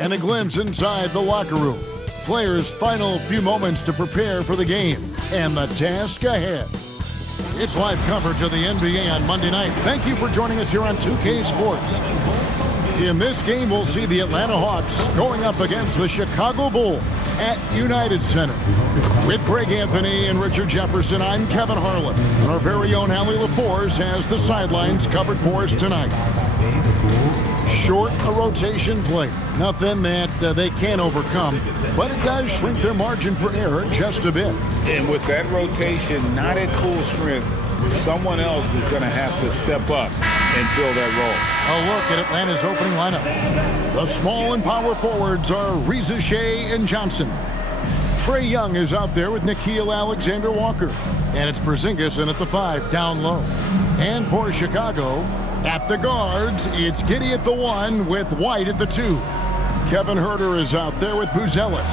and a glimpse inside the locker room. Players' final few moments to prepare for the game and the task ahead. It's live coverage of the NBA on Monday night. Thank you for joining us here on 2K Sports. In this game, we'll see the Atlanta Hawks going up against the Chicago Bulls at United Center. With Greg Anthony and Richard Jefferson, I'm Kevin Harlan. And our very own Allie LaForce has the sidelines covered for us tonight. Short a rotation play. Nothing that they can't overcome, but it does shrink their margin for error just a bit. And with that rotation not at full strength, someone else is going to have to step up and fill that role. A look at Atlanta's opening lineup. The small and power forwards are Reza Shea and Johnson. Trae Young is out there with Nickeil Alexander-Walker. And it's Porzingis in at the 5, down low. And for Chicago, at the guards, it's Giddey at the 1 with White at the 2. Kevin Huerter is out there with Buzelis.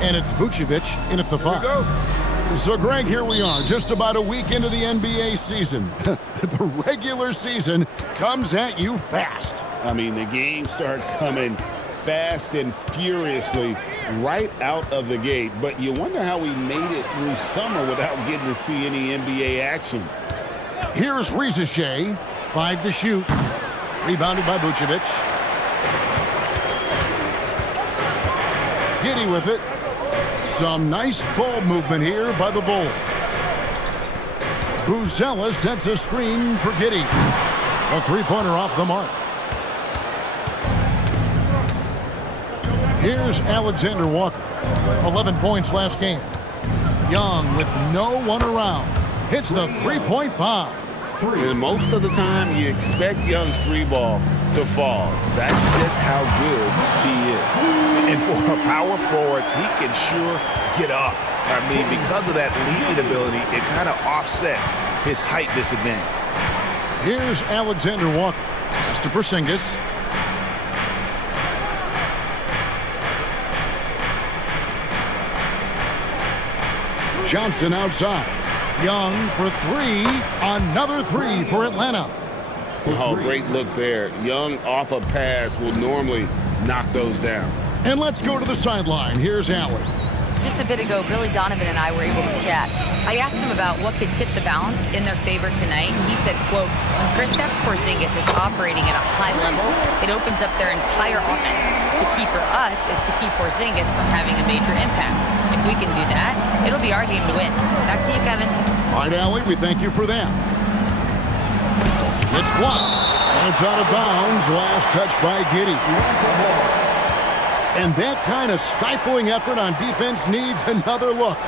And it's Vucevic in at the 5. So, Greg, here we are, just about a week into the NBA season. The regular season comes at you fast. I mean, the games start coming fast and furiously right out of the gate. But you wonder how we made it through summer without getting to see any NBA action. Here's Reza Shea, 5 to shoot. Rebounded by Vucevic. Giddey with it. Some nice ball movement here by the Bulls. Buzelis sets a screen for Giddey. A three-pointer off the mark. Here's Alexander Walker. 11 points last game. Young with no one around. Hits the three-point bomb. And most of the time, you expect Young's three ball to fall. That's just how good he is. And for a power forward, he can sure get up. I mean, because of that leaping ability, it kind of offsets his height disadvantage. Here's Alexander Walker. Pass to Porzingis. Johnson outside. Young for 3. Another 3 for Atlanta. Oh, great look there. Young off a pass will normally knock those down. And let's go to the sideline. Here's Allie. Just a bit ago, Billy Donovan and I were able to chat. I asked him about what could tip the balance in their favor tonight. He said, quote, when Kristaps Porzingis is operating at a high level, it opens up their entire offense. The key for us is to keep Porzingis from having a major impact. If we can do that, it'll be our game to win. Back to you, Kevin. All right, Allie, we thank you for that. It's blocked, and it's out of bounds. Last touch by Giddey. And that kind of stifling effort on defense needs another look.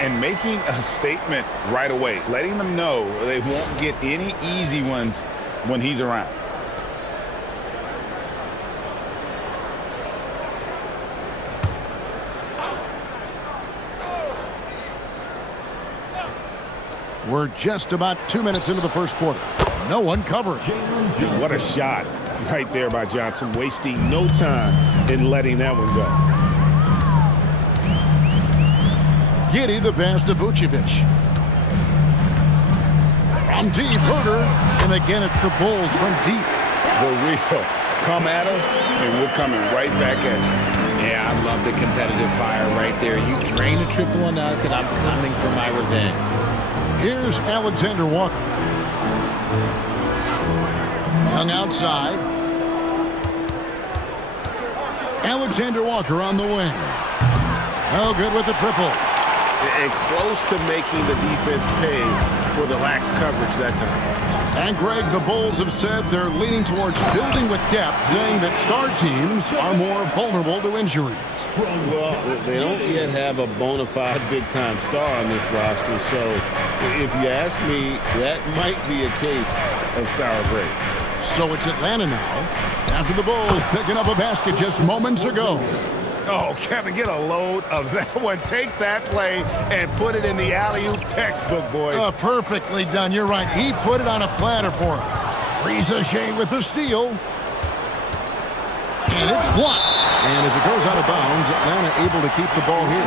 And making a statement right away, letting them know they won't get any easy ones when he's around. We're just about 2 minutes into the first quarter. No one covering. What a shot right there by Johnson, wasting no time in letting that one go. Giddey the pass to Vucevic. From deep, Huerter. And again, it's the Bulls from deep. The real come at us, and we're coming right back at you. Yeah, I love the competitive fire right there. You drain a triple on us, and I'm coming for my revenge. Here's Alexander Walker. Young outside. Alexander Walker on the wing. Oh, good with the triple. And close to making the defense pay for the lax coverage that time. And Greg, the Bulls have said they're leaning towards building with depth, saying that star teams are more vulnerable to injuries. Well, they don't yet have a bona fide big-time star on this roster, so if you ask me, that might be a case of sour grapes. So it's Atlanta now, after the Bulls picking up a basket just moments ago. Oh, Kevin, get a load of that one. Take that play and put it in the alley-oop textbook, boys. Perfectly done. You're right. He put it on a platter for him. Reza Shea with the steal. And it's blocked. And as it goes out of bounds, Atlanta able to keep the ball here.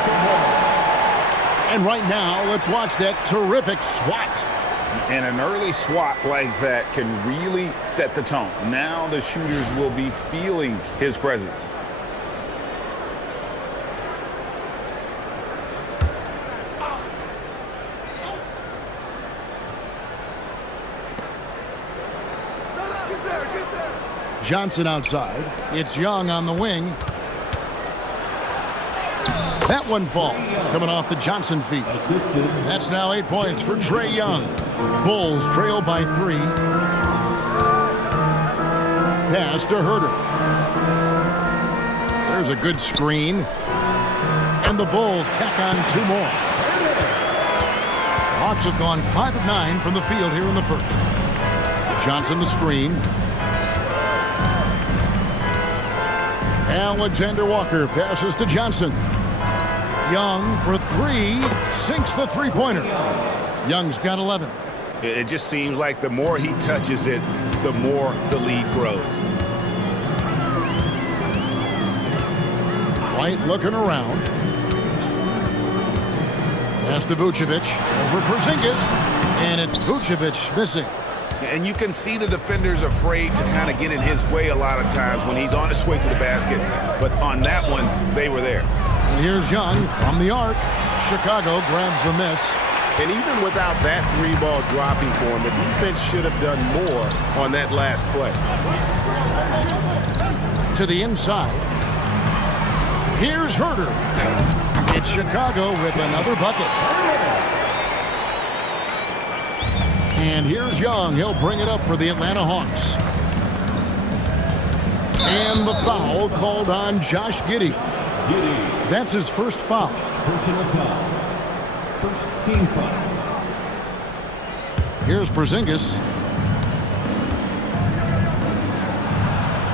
And right now, let's watch that terrific swat. And an early swat like that can really set the tone. Now the shooters will be feeling his presence. Johnson outside. It's Young on the wing. That one falls. It's coming off the Johnson feet. That's now 8 points for Trae Young. Bulls trail by 3. Pass to Herter. There's a good screen. And the Bulls tack on 2 more. Hawks have gone 5 of 9 from the field here in the first. Johnson the screen. Alexander Walker passes to Johnson. Young for 3, sinks the three-pointer. Young's got 11. It just seems like the more he touches it, the more the lead grows. White looking around. Pass to Vucevic over Porzingis, and it's Vucevic missing. And you can see the defenders afraid to kind of get in his way a lot of times when he's on his way to the basket. But on that one, they were there. And here's Young from the arc. Chicago grabs the miss. And even without that 3-ball dropping for him, the defense should have done more on that last play. To the inside. Here's Herter. It's Chicago with another bucket. And here's Young. He'll bring it up for the Atlanta Hawks. And the foul called on Josh Giddey. That's his first foul. Personal foul. First team foul. Here's Porzingis.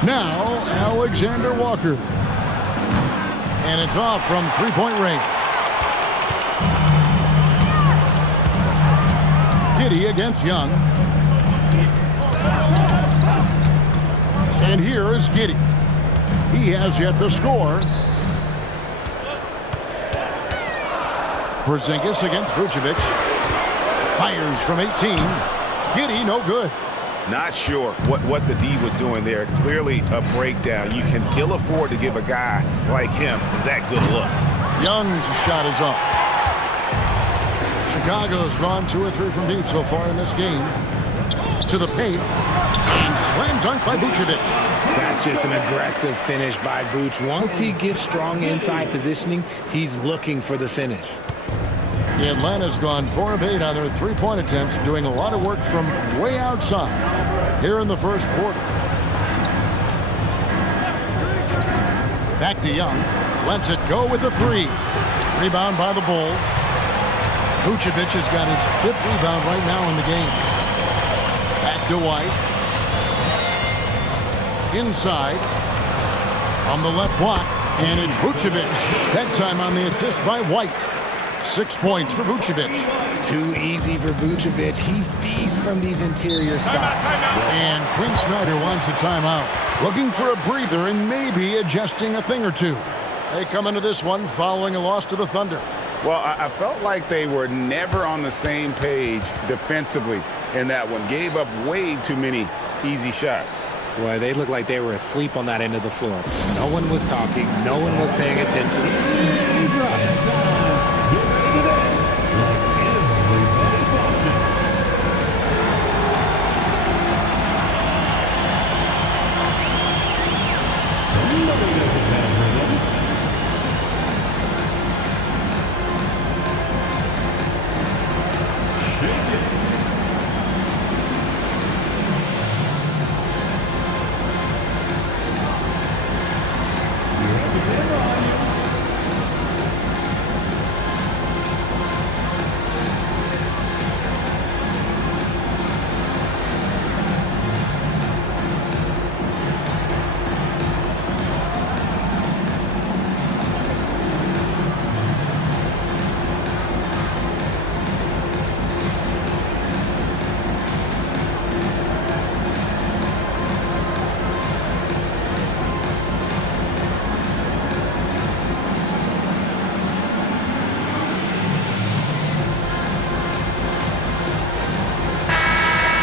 Now Alexander Walker. And it's off from three-point range. Giddey against Young. And here is Giddey. He has yet to score. Porzingis against Vucevic. Fires from 18. Giddey no good. Not sure what the D was doing there. Clearly a breakdown. You can ill afford to give a guy like him that good look. Young's shot is off. Chicago's gone 2 or 3 from deep so far in this game. To the paint. And slam dunk by Vucevic. That's just an aggressive finish by Vuce. Once he gets strong inside positioning, he's looking for the finish. Atlanta's gone 4 of 8 on their three-point attempts, doing a lot of work from way outside here in the first quarter. Back to Young. Lets it go with the 3. Rebound by the Bulls. Vucevic has got his 5th rebound right now in the game. Back to White. Inside. On the left block. And it's Vucevic. That time on the assist by White. 6 points for Vucevic. Too easy for Vucevic. He feasts from these interior spots. And Quinn Snyder wants a timeout. Looking for a breather and maybe adjusting a thing or two. They come into this one following a loss to the Thunder. Well, I felt like they were never on the same page defensively in that one. Gave up way too many easy shots. Boy, they looked like they were asleep on that end of the floor. No one was talking. No one was paying attention.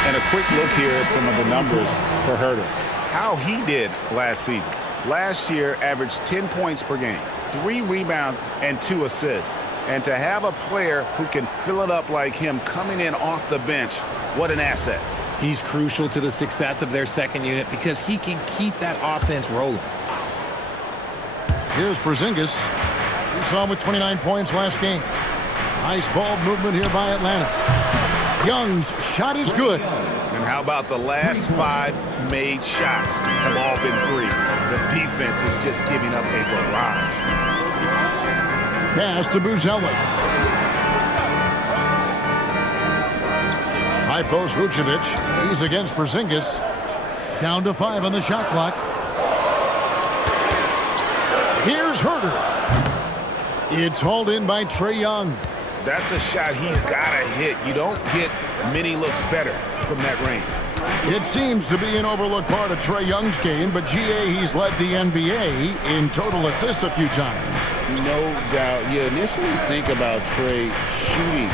And a quick look here at some of the numbers for Herter. How he did last season. Last year, averaged 10 points per game, 3 rebounds, and 2 assists. And to have a player who can fill it up like him coming in off the bench, what an asset. He's crucial to the success of their second unit because he can keep that offense rolling. Here's Porzingis. We saw him with 29 points last game. Nice ball movement here by Atlanta. Young's shot is good. And how about the last 5 made shots have all been threes? The defense is just giving up a barrage. Pass to Buzelis. High post Vucevic. He's against Porzingis. Down to 5 on the shot clock. Here's Herter. It's hauled in by Trae Young. That's a shot he's got to hit. You don't get many looks better from that range. It seems to be an overlooked part of Trae Young's game, but GA, he's led the NBA in total assists a few times. No doubt. You initially think about Trae shooting,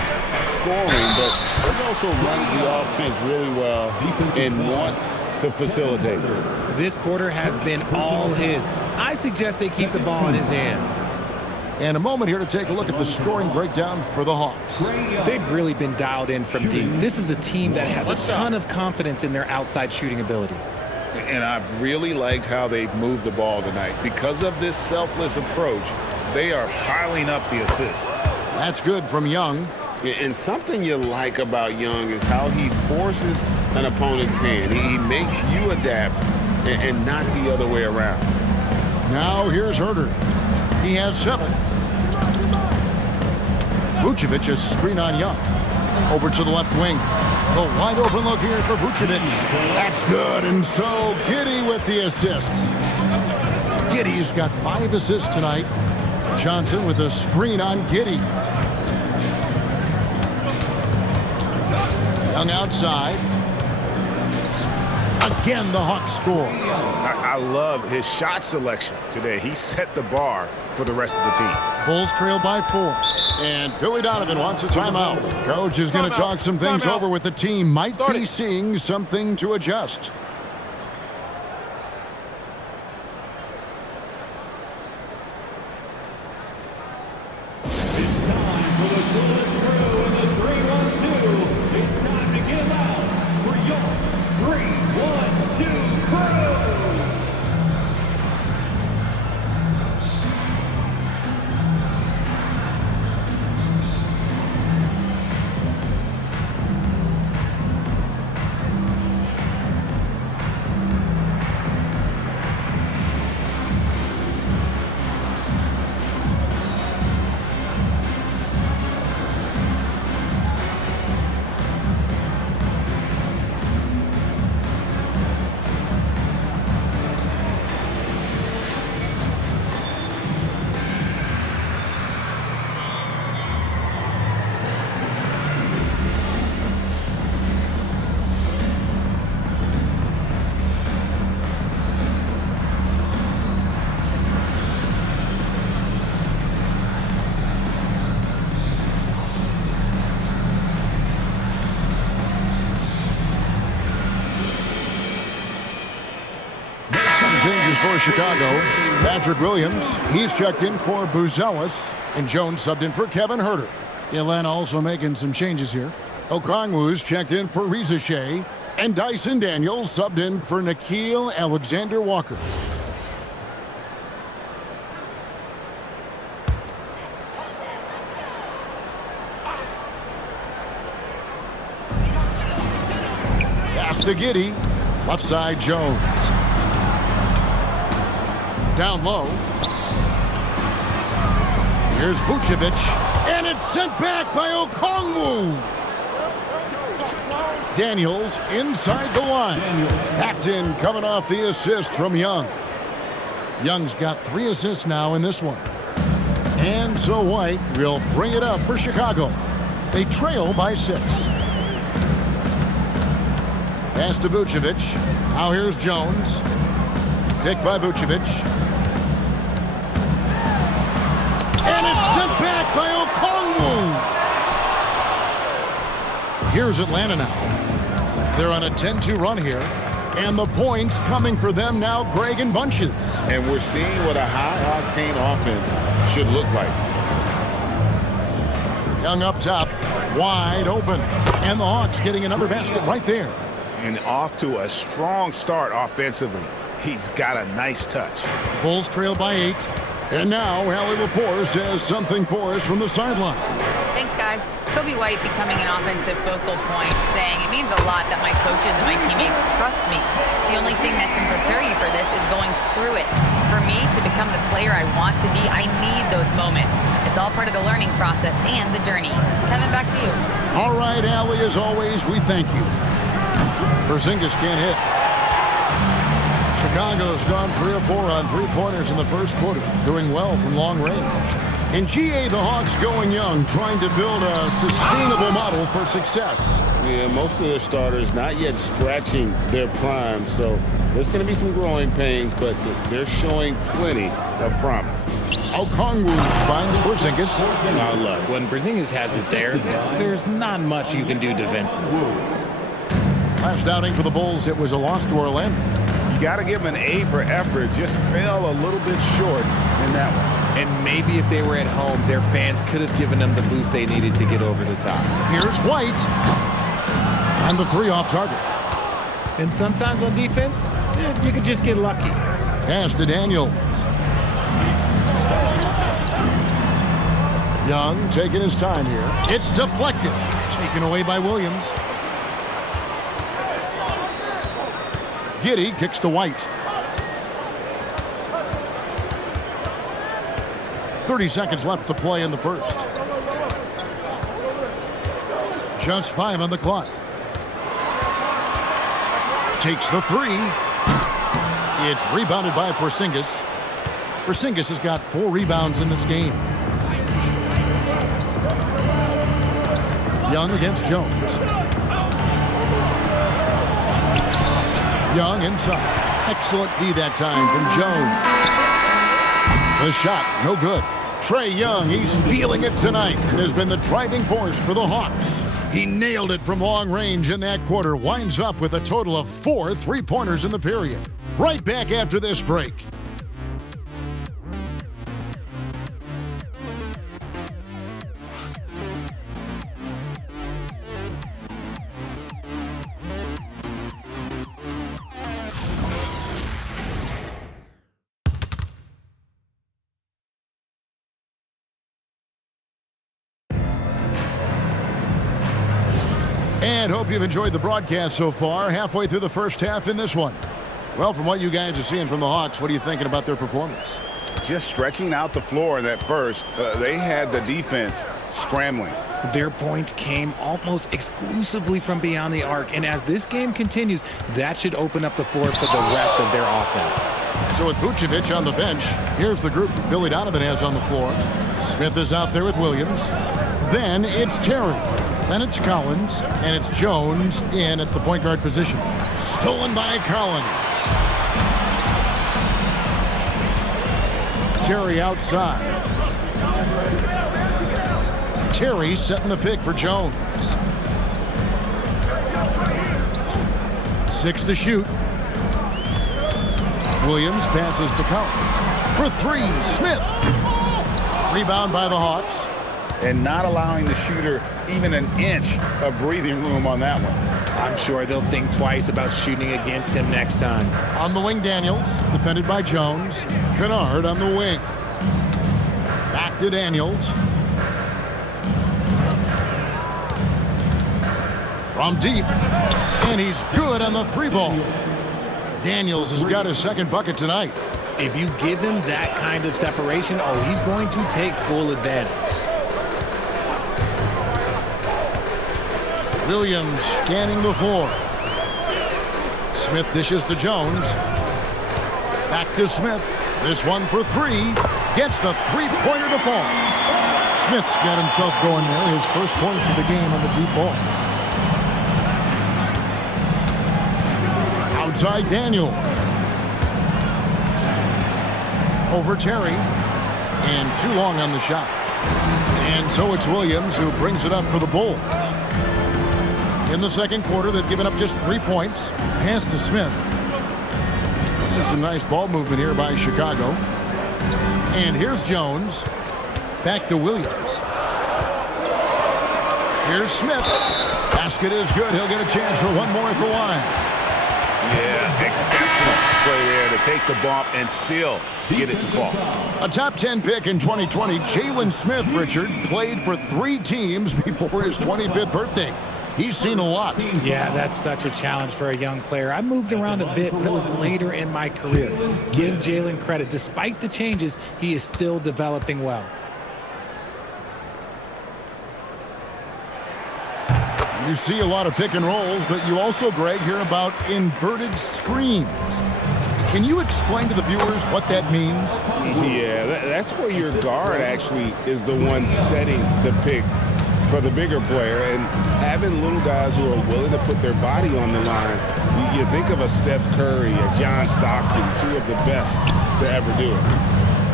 scoring, but he also runs the offense really well and wants to facilitate. This quarter has been all his. I suggest they keep the ball in his hands. And a moment here to take a look at the scoring breakdown for the Hawks. They've really been dialed in from deep. This is a team that has a ton of confidence in their outside shooting ability. And I've really liked how they've moved the ball tonight. Because of this selfless approach, they are piling up the assists. That's good from Young. And something you like about Young is how he forces an opponent's hand. He makes you adapt and not the other way around. Now here's Herter. He has 7. Vucevic is screen on Young. Over to the left wing. The wide open look here for Vucevic. That's good, and so Giddey with the assist. Giddey's got 5 assists tonight. Johnson with a screen on Giddey. Young outside. Again, the Hawks score. I love his shot selection today. He set the bar for the rest of the team. Bulls trail by 4. And Billy Donovan wants a timeout. Coach is going to talk some things over with the team. Might be seeing something to adjust. Changes for Chicago. Patrick Williams, he's checked in for Buzelis, and Jones subbed in for Kevin Herter. Atlanta also making some changes here. Okongwu's checked in for Reza Shea, and Dyson Daniels subbed in for Nickeil Alexander-Walker. Pass to Giddey. Left side, Jones. Down low. Here's Vucevic, and it's sent back by Okongwu. Daniels inside the line. That's in, coming off the assist from Young. Young's got 3 assists now in this one. And so White will bring it up for Chicago. They trail by 6. Pass to Vucevic. Now here's Jones. Picked by Vucevic. And it's sent back by Okongwu. Here's Atlanta now. They're on a 10-2 run here. And the points coming for them now, Greg, in bunches. And we're seeing what a high-octane offense should look like. Young up top, wide open. And the Hawks getting another basket right there. and off to a strong start offensively. He's got a nice touch. Bulls trail by 8. And now Allie LaForce has something for us from the sideline. Thanks, guys. Kobe White becoming an offensive focal point, saying it means a lot that my coaches and my teammates trust me. The only thing that can prepare you for this is going through it. For me to become the player I want to be, I need those moments. It's all part of the learning process and the journey. Kevin, back to you. All right, Allie, as always, we thank you. Porzingis can't hit. Chicago's gone 3 of 4 on three-pointers in the first quarter, doing well from long range. In GA, the Hawks going young, trying to build a sustainable model for success. Yeah, most of their starters not yet scratching their prime, so there's going to be some growing pains, but they're showing plenty of promise. Okongwu finds Porzingis. Now look, when Porzingis has it there, there's not much you can do defensively. Last outing for the Bulls, it was a loss to Orlando. You got to give them an A for effort. Just fell a little bit short in that one. And maybe if they were at home, their fans could have given them the boost they needed to get over the top. Here's White. And the 3 off target. And sometimes on defense, you could just get lucky. Pass to Daniels. Young taking his time here. It's deflected. Taken away by Williams. Giddey kicks to White. 30 seconds left to play in the first. Just 5 on the clock. Takes the 3. It's rebounded by Porzingis. Porzingis has got 4 rebounds in this game. Young against Jones. Young inside. Excellent D that time from Jones. The shot, no good. Trae Young, he's feeling it tonight and has been the driving force for the Hawks. He nailed it from long range in that quarter. Winds up with a total of 4 three-pointers in the period. Right back after this break. And hope you've enjoyed the broadcast so far. Halfway through the first half in this one. Well, from what you guys are seeing from the Hawks, what are you thinking about their performance? Just stretching out the floor in that first. They had the defense scrambling. Their points came almost exclusively from beyond the arc. And as this game continues, that should open up the floor for the rest of their offense. So with Vucevic on the bench, here's the group that Billy Donovan has on the floor. Smith is out there with Williams. Then it's Terry. Then it's Collins, and it's Jones in at the point guard position. Stolen by Collins. Terry outside. Terry setting the pick for Jones. 6 to shoot. Williams passes to Collins. For 3, Smith. Rebound by the Hawks. And not allowing the shooter even an inch of breathing room on that one. I'm sure they'll think twice about shooting against him next time. On the wing, Daniels, defended by Jones. Kennard on the wing. Back to Daniels. From deep. And he's good on the 3-ball. Daniels has got his second bucket tonight. If you give him that kind of separation, he's going to take full advantage. Williams scanning the floor. Smith dishes to Jones. Back to Smith. This one for 3. Gets the 3-pointer to fall. Smith's got himself going there. His first points of the game on the deep ball. Outside Daniels. Over Terry. And too long on the shot. And so it's Williams who brings it up for the Bulls. In the second quarter, they've given up just 3 points. Pass to Smith. And some nice ball movement here by Chicago. And here's Jones. Back to Williams. Here's Smith. Basket is good. He'll get a chance for one more at the line. Yeah, exceptional play there to take the bump and still get it to fall. A top 10 pick in 2020, Jalen Smith, Richard, played for 3 teams before his 25th birthday. He's seen a lot. Yeah, that's such a challenge for a young player. I moved around a bit, but it was later in my career. Give Jalen credit. Despite the changes, he is still developing well. You see a lot of pick and rolls, but you also, Greg, hear about inverted screens. Can you explain to the viewers what that means? Yeah, that's where your guard actually is the one setting the pick for the bigger player, and having little guys who are willing to put their body on the line. You think of a Steph Curry, a John Stockton, 2 of the best to ever do it.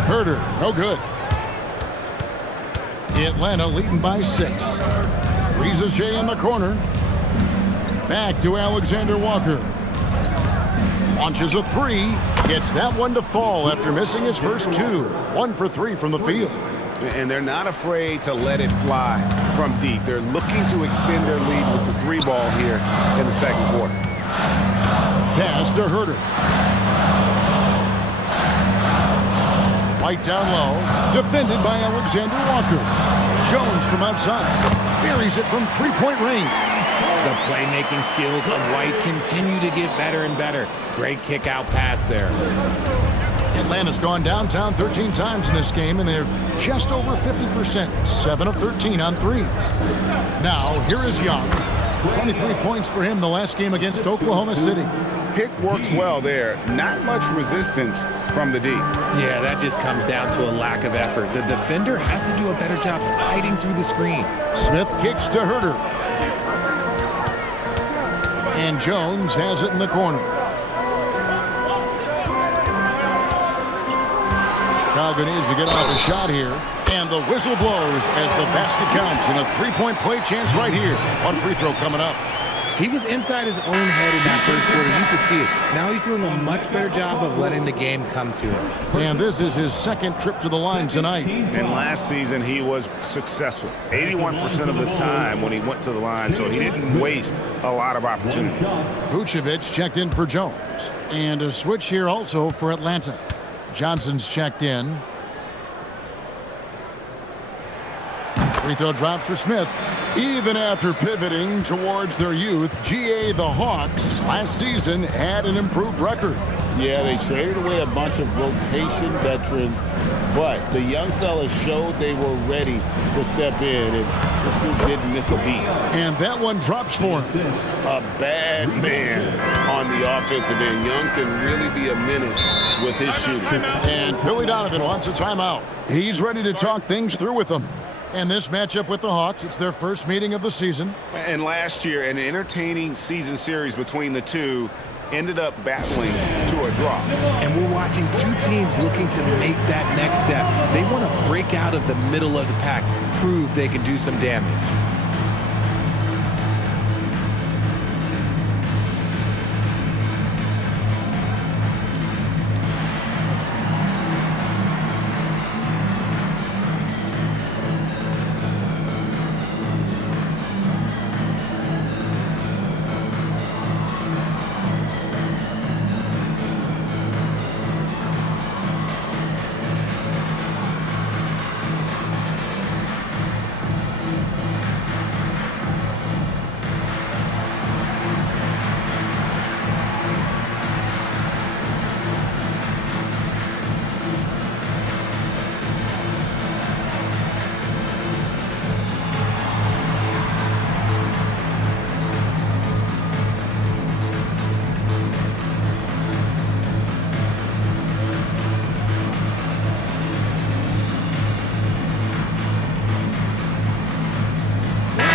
Herder, no good. Atlanta leading by 6. Reza Shea in the corner. Back to Alexander Walker. Launches a 3. Gets that one to fall after missing his first 2. 1 for 3 from the field. And they're not afraid to let it fly from deep. They're looking to extend their lead with the 3 ball here in the second quarter. Pass to Herder. White down low. Defended by Alexander Walker. Jones from outside. Buries it from 3-point range. The playmaking skills of White continue to get better and better. Great kick-out pass there. Atlanta's gone downtown 13 times in this game, and they're just over 50%. 7 of 13 on 3s. Now, here is Young. 23 points for him the last game against Oklahoma City. Pick works well there. Not much resistance from the deep. Yeah, that just comes down to a lack of effort. The defender has to do a better job fighting through the screen. Smith kicks to Herder. And Jones has it in the corner. Chicago needs to get off a shot here. And the whistle blows as the basket counts in a 3-point play chance right here. One free throw coming up. He was inside his own head in that first quarter. You could see it. Now he's doing a much better job of letting the game come to him. And this is his second trip to the line tonight. And last season, he was successful. 81% of the time when he went to the line, so he didn't waste a lot of opportunities. Vucevic checked in for Jones. And a switch here also for Atlanta. Johnson's checked in. Free throw drop for Smith. Even after pivoting towards their youth, GA the Hawks last season had an improved record. Yeah, they traded away a bunch of rotation veterans, but the young fellas showed they were ready to step in, and this group didn't miss a beat. And that one drops for him. A bad man on the offensive end. Young can really be a menace with his shooting. And Billy Donovan wants a timeout. He's ready to talk things through with them. And this matchup with the Hawks, it's their first meeting of the season. And last year, an entertaining season series between the two ended up battling to a draw. And we're watching 2 teams looking to make that next step. They want to break out of the middle of the pack, prove they can do some damage.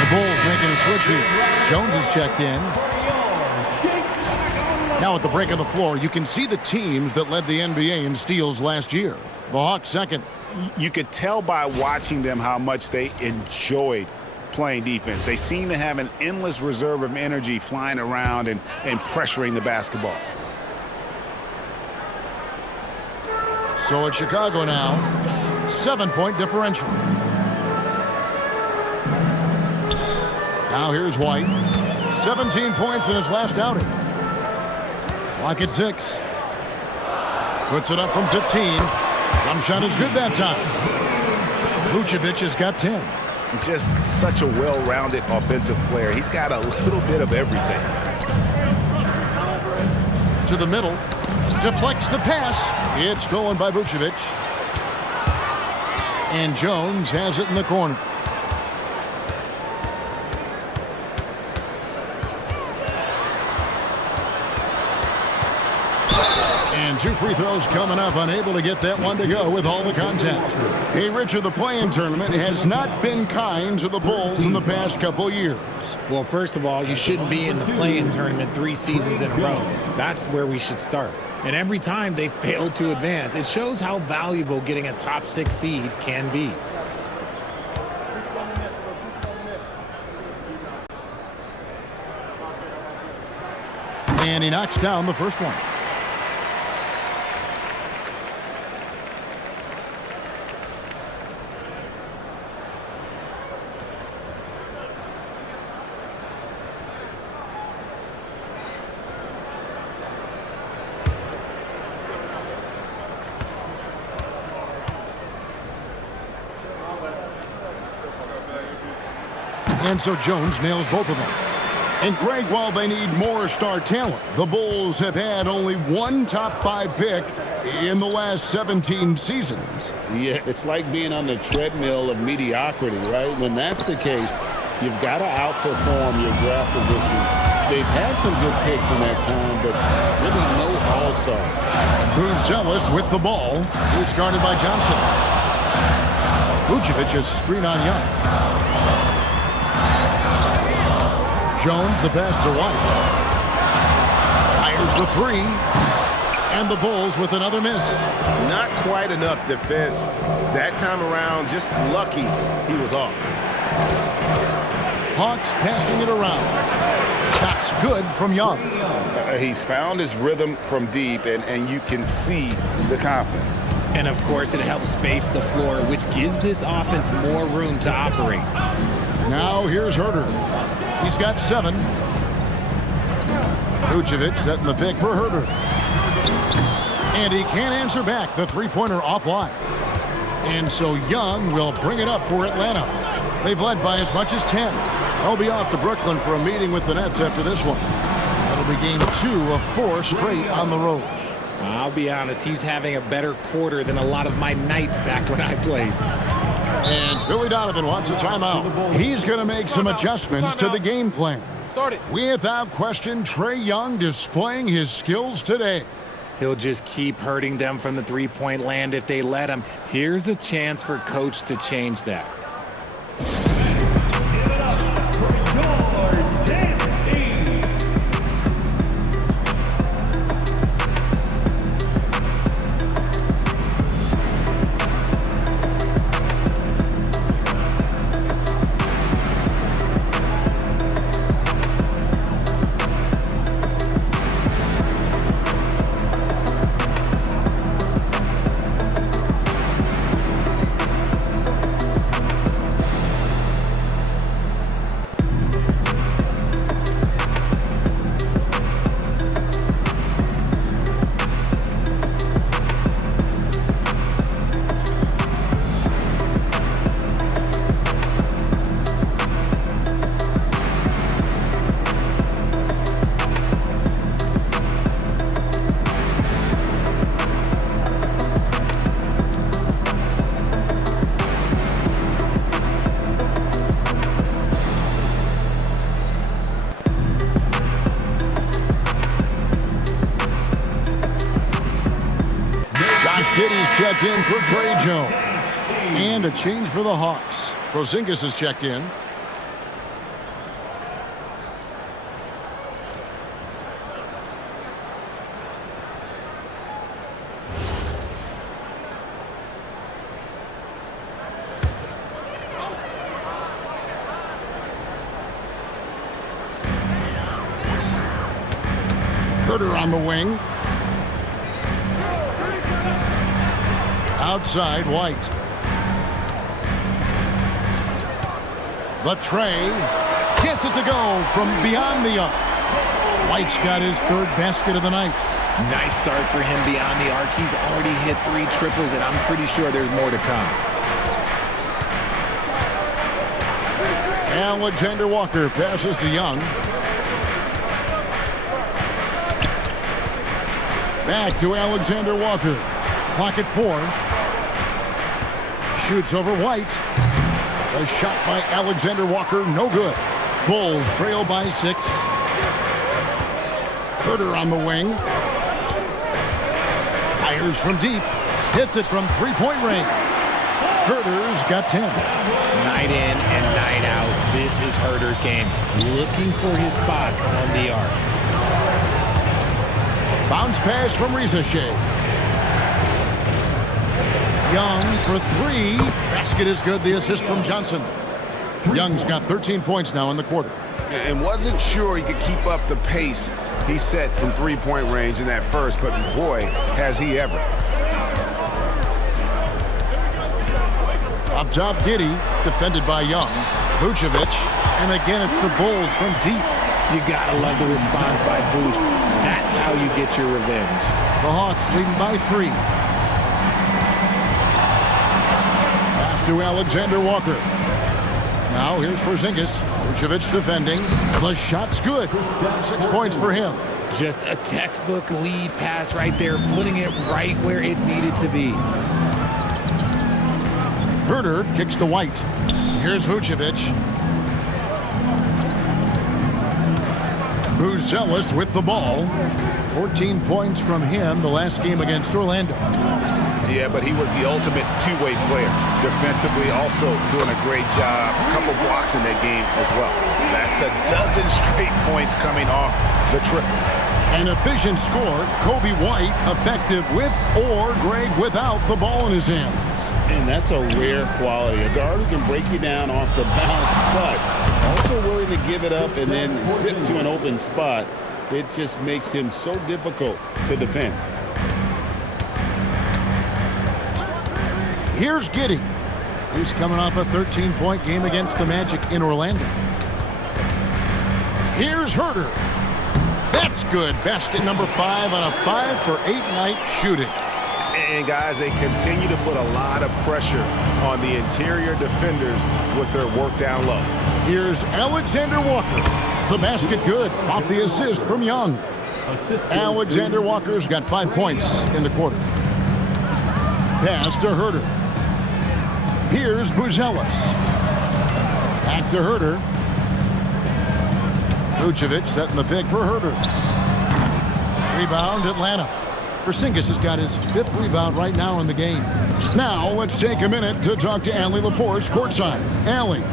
Bulls making a switch here. Jones is checked in. Now at the break of the floor, you can see the teams that led the NBA in steals last year. The Hawks second. You could tell by watching them how much they enjoyed playing defense. They seem to have an endless reserve of energy flying around and pressuring the basketball. So it's Chicago now. 7-point differential. Now here's White. 17 points in his last outing. Clock at 6. Puts it up from 15. Jump shot is good that time. Vucevic has got 10. Just such a well-rounded offensive player. He's got a little bit of everything. To the middle. Deflects the pass. It's stolen by Vucevic. And Jones has it in the corner. And 2 free throws coming up, unable to get that one to go with all the contact. Hey, Richard, the play-in tournament has not been kind to the Bulls in the past couple years. Well, first of all, you shouldn't be in the play-in tournament 3 seasons in a row. That's where we should start. And every time they fail to advance, it shows how valuable getting a top 6 seed can be. And he knocks down the first one. And so Jones nails both of them. And Greg, while they need more star talent, the Bulls have had only one top 5 pick in the last 17 seasons. Yeah, it's like being on the treadmill of mediocrity, right? When that's the case, you've got to outperform your draft position. They've had some good picks in that time, but really no all-star. Buzelis with the ball. He's guarded by Johnson. Vucevic is screen on Young. Jones, the pass to White. Fires the 3. And the Bulls with another miss. Not quite enough defense. That time around, just lucky he was off. Hawks passing it around. Shots good from Young. He's found his rhythm from deep, and you can see the confidence. And, of course, it helps space the floor, which gives this offense more room to operate. Now here's Herter. He's got 7. Vucevic setting the pick for Herter. And he can't answer back. The three-pointer offline. And so Young will bring it up for Atlanta. They've led by as much as 10. They'll be off to Brooklyn for a meeting with the Nets after this one. That'll be game 2 of 4 straight on the road. I'll be honest, he's having a better quarter than a lot of my nights back when I played. And Billy Donovan wants a timeout. He's going to make some adjustments to the game plan. Without question, Trae Young displaying his skills today. He'll just keep hurting them from the three-point land if they let him. Here's a chance for Coach to change that. Giddey's checked in for Tre Jones. And a change for the Hawks. Porzingis is checked in. Herter on the wing. Outside, White. The Trae. Gets it to go from beyond the arc. White's got his third basket of the night. Nice start for him beyond the arc. He's already hit 3 triples, and I'm pretty sure there's more to come. Alexander Walker passes to Young. Back to Alexander Walker. Clock at 4. Shoots over White. A shot by Alexander Walker, no good. Bulls trail by 6. Herter on the wing. Fires from deep. Hits it from three-point range. Herter's got 10. Night in and night out, this is Herter's game. Looking for his spots on the arc. Bounce pass from Rizachet. Young for 3. Basket is good. The assist from Johnson. Young's got 13 points now in the quarter. And wasn't sure he could keep up the pace he set from three-point range in that first, but boy, has he ever. Up top, Giddey, defended by Young. Vucevic, and again it's the Bulls from deep. You gotta love the response by Vuce. That's how you get your revenge. The Hawks leading by 3. Pass to Alexander Walker. Now here's Porzingis. Vucevic defending. The shot's good. 6 points for him. Just a textbook lead pass right there, putting it right where it needed to be. Herter kicks to White. Here's Vucevic. Buzelis with the ball. 14 points from him the last game against Orlando. Yeah, but he was the ultimate two-way player. Defensively, also doing a great job. A couple blocks in that game as well. That's a dozen straight points coming off the triple. An efficient score. Kobe White effective with or Greg without the ball in his hands. And that's a rare quality. A guard who can break you down off the bounce, but also willing to give it up and then zip to an open spot. It just makes him so difficult to defend. Here's Giddey. He's coming off a 13-point game against the Magic in Orlando. Here's Herter. That's good. Basket number 5 on a 5-for-8 night shooting. And guys, they continue to put a lot of pressure on the interior defenders with their work down low. Here's Alexander Walker. The basket good off the assist from Young. Alexander Walker's got 5 points in the quarter. Pass to Herter. Here's Buzelis. Back to Herter. Vucevic setting the pick for Herter. Rebound, Atlanta. Porzingis has got his 5th rebound right now in the game. Now, let's take a minute to talk to Allie LaForce courtside. Allie.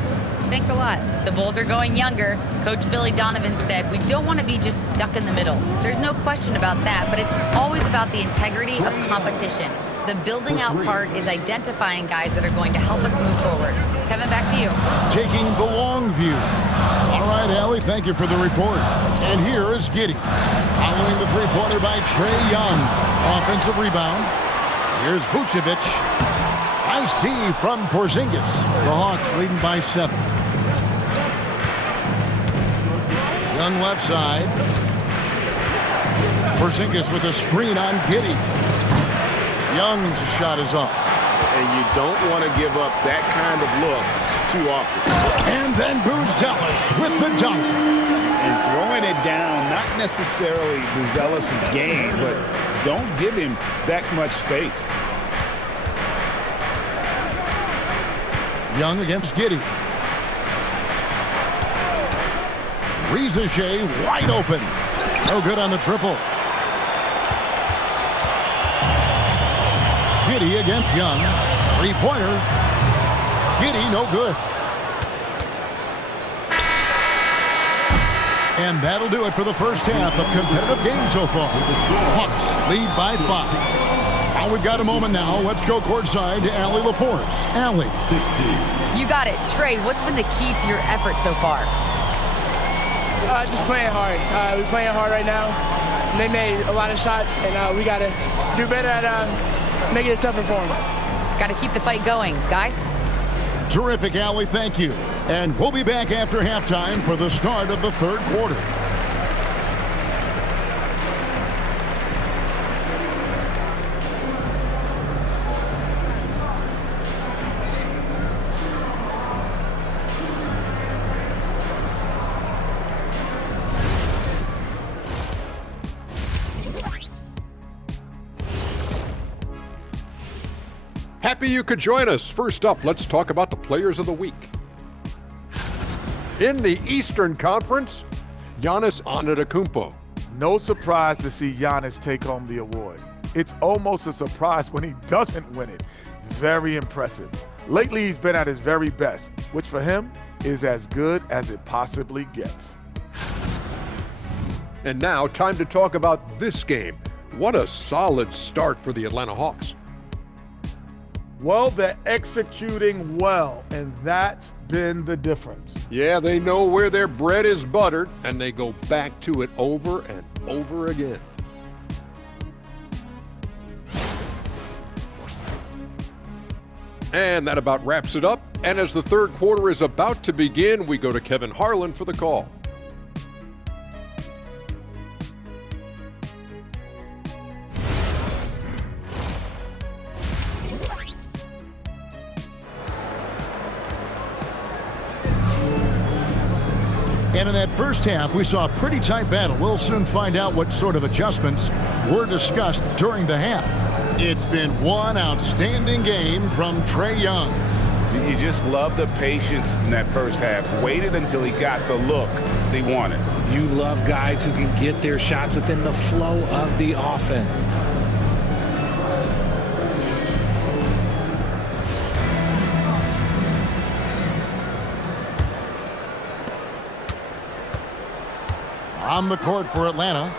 Thanks a lot. The Bulls are going younger. Coach Billy Donovan said, we don't want to be just stuck in the middle. There's no question about that, but it's always about the integrity of competition. The building out part is identifying guys that are going to help us move forward. Kevin, back to you. Taking the long view. All right, Allie, thank you for the report. And here is Giddey. Following the three-pointer by Trae Young. Offensive rebound. Here's Vucevic. Nice D from Porzingis. The Hawks leading by 7. Young left side. Porzingis with a screen on Giddey. Young's shot is off. And you don't want to give up that kind of look too often. And then Buzelis with the dunk. And throwing it down, not necessarily Buzelis' game, but don't give him that much space. Young against Giddey. Rizachet wide open. No good on the triple. Giddey against Young. Three-pointer. Giddey, no good. And that'll do it for the first half. A competitive game so far. Hawks lead by 5. Now we've got a moment now. Let's go courtside to Allie LaForce. Allie. You got it. Trae, what's been the key to your effort so far? Just playing hard. We're playing hard right now. And they made a lot of shots, and we got to do better at making it tougher for them. Got to keep the fight going. Guys? Terrific, Allie. Thank you. And we'll be back after halftime for the start of the third quarter. Happy you could join us. First up, let's talk about the players of the week. In the Eastern Conference, Giannis Antetokounmpo. No surprise to see Giannis take home the award. It's almost a surprise when he doesn't win it. Very impressive. Lately, he's been at his very best, which for him is as good as it possibly gets. And now, time to talk about this game. What a solid start for the Atlanta Hawks. Well, they're executing well, and that's been the difference. Yeah, they know where their bread is buttered, and they go back to it over and over again. And that about wraps it up. And as the third quarter is about to begin, we go to Kevin Harlan for the call. And in that first half, we saw a pretty tight battle. We'll soon find out what sort of adjustments were discussed during the half. It's been one outstanding game from Trae Young. You just love the patience in that first half. Waited until he got the look they wanted. You love guys who can get their shots within the flow of the offense. On the court for Atlanta,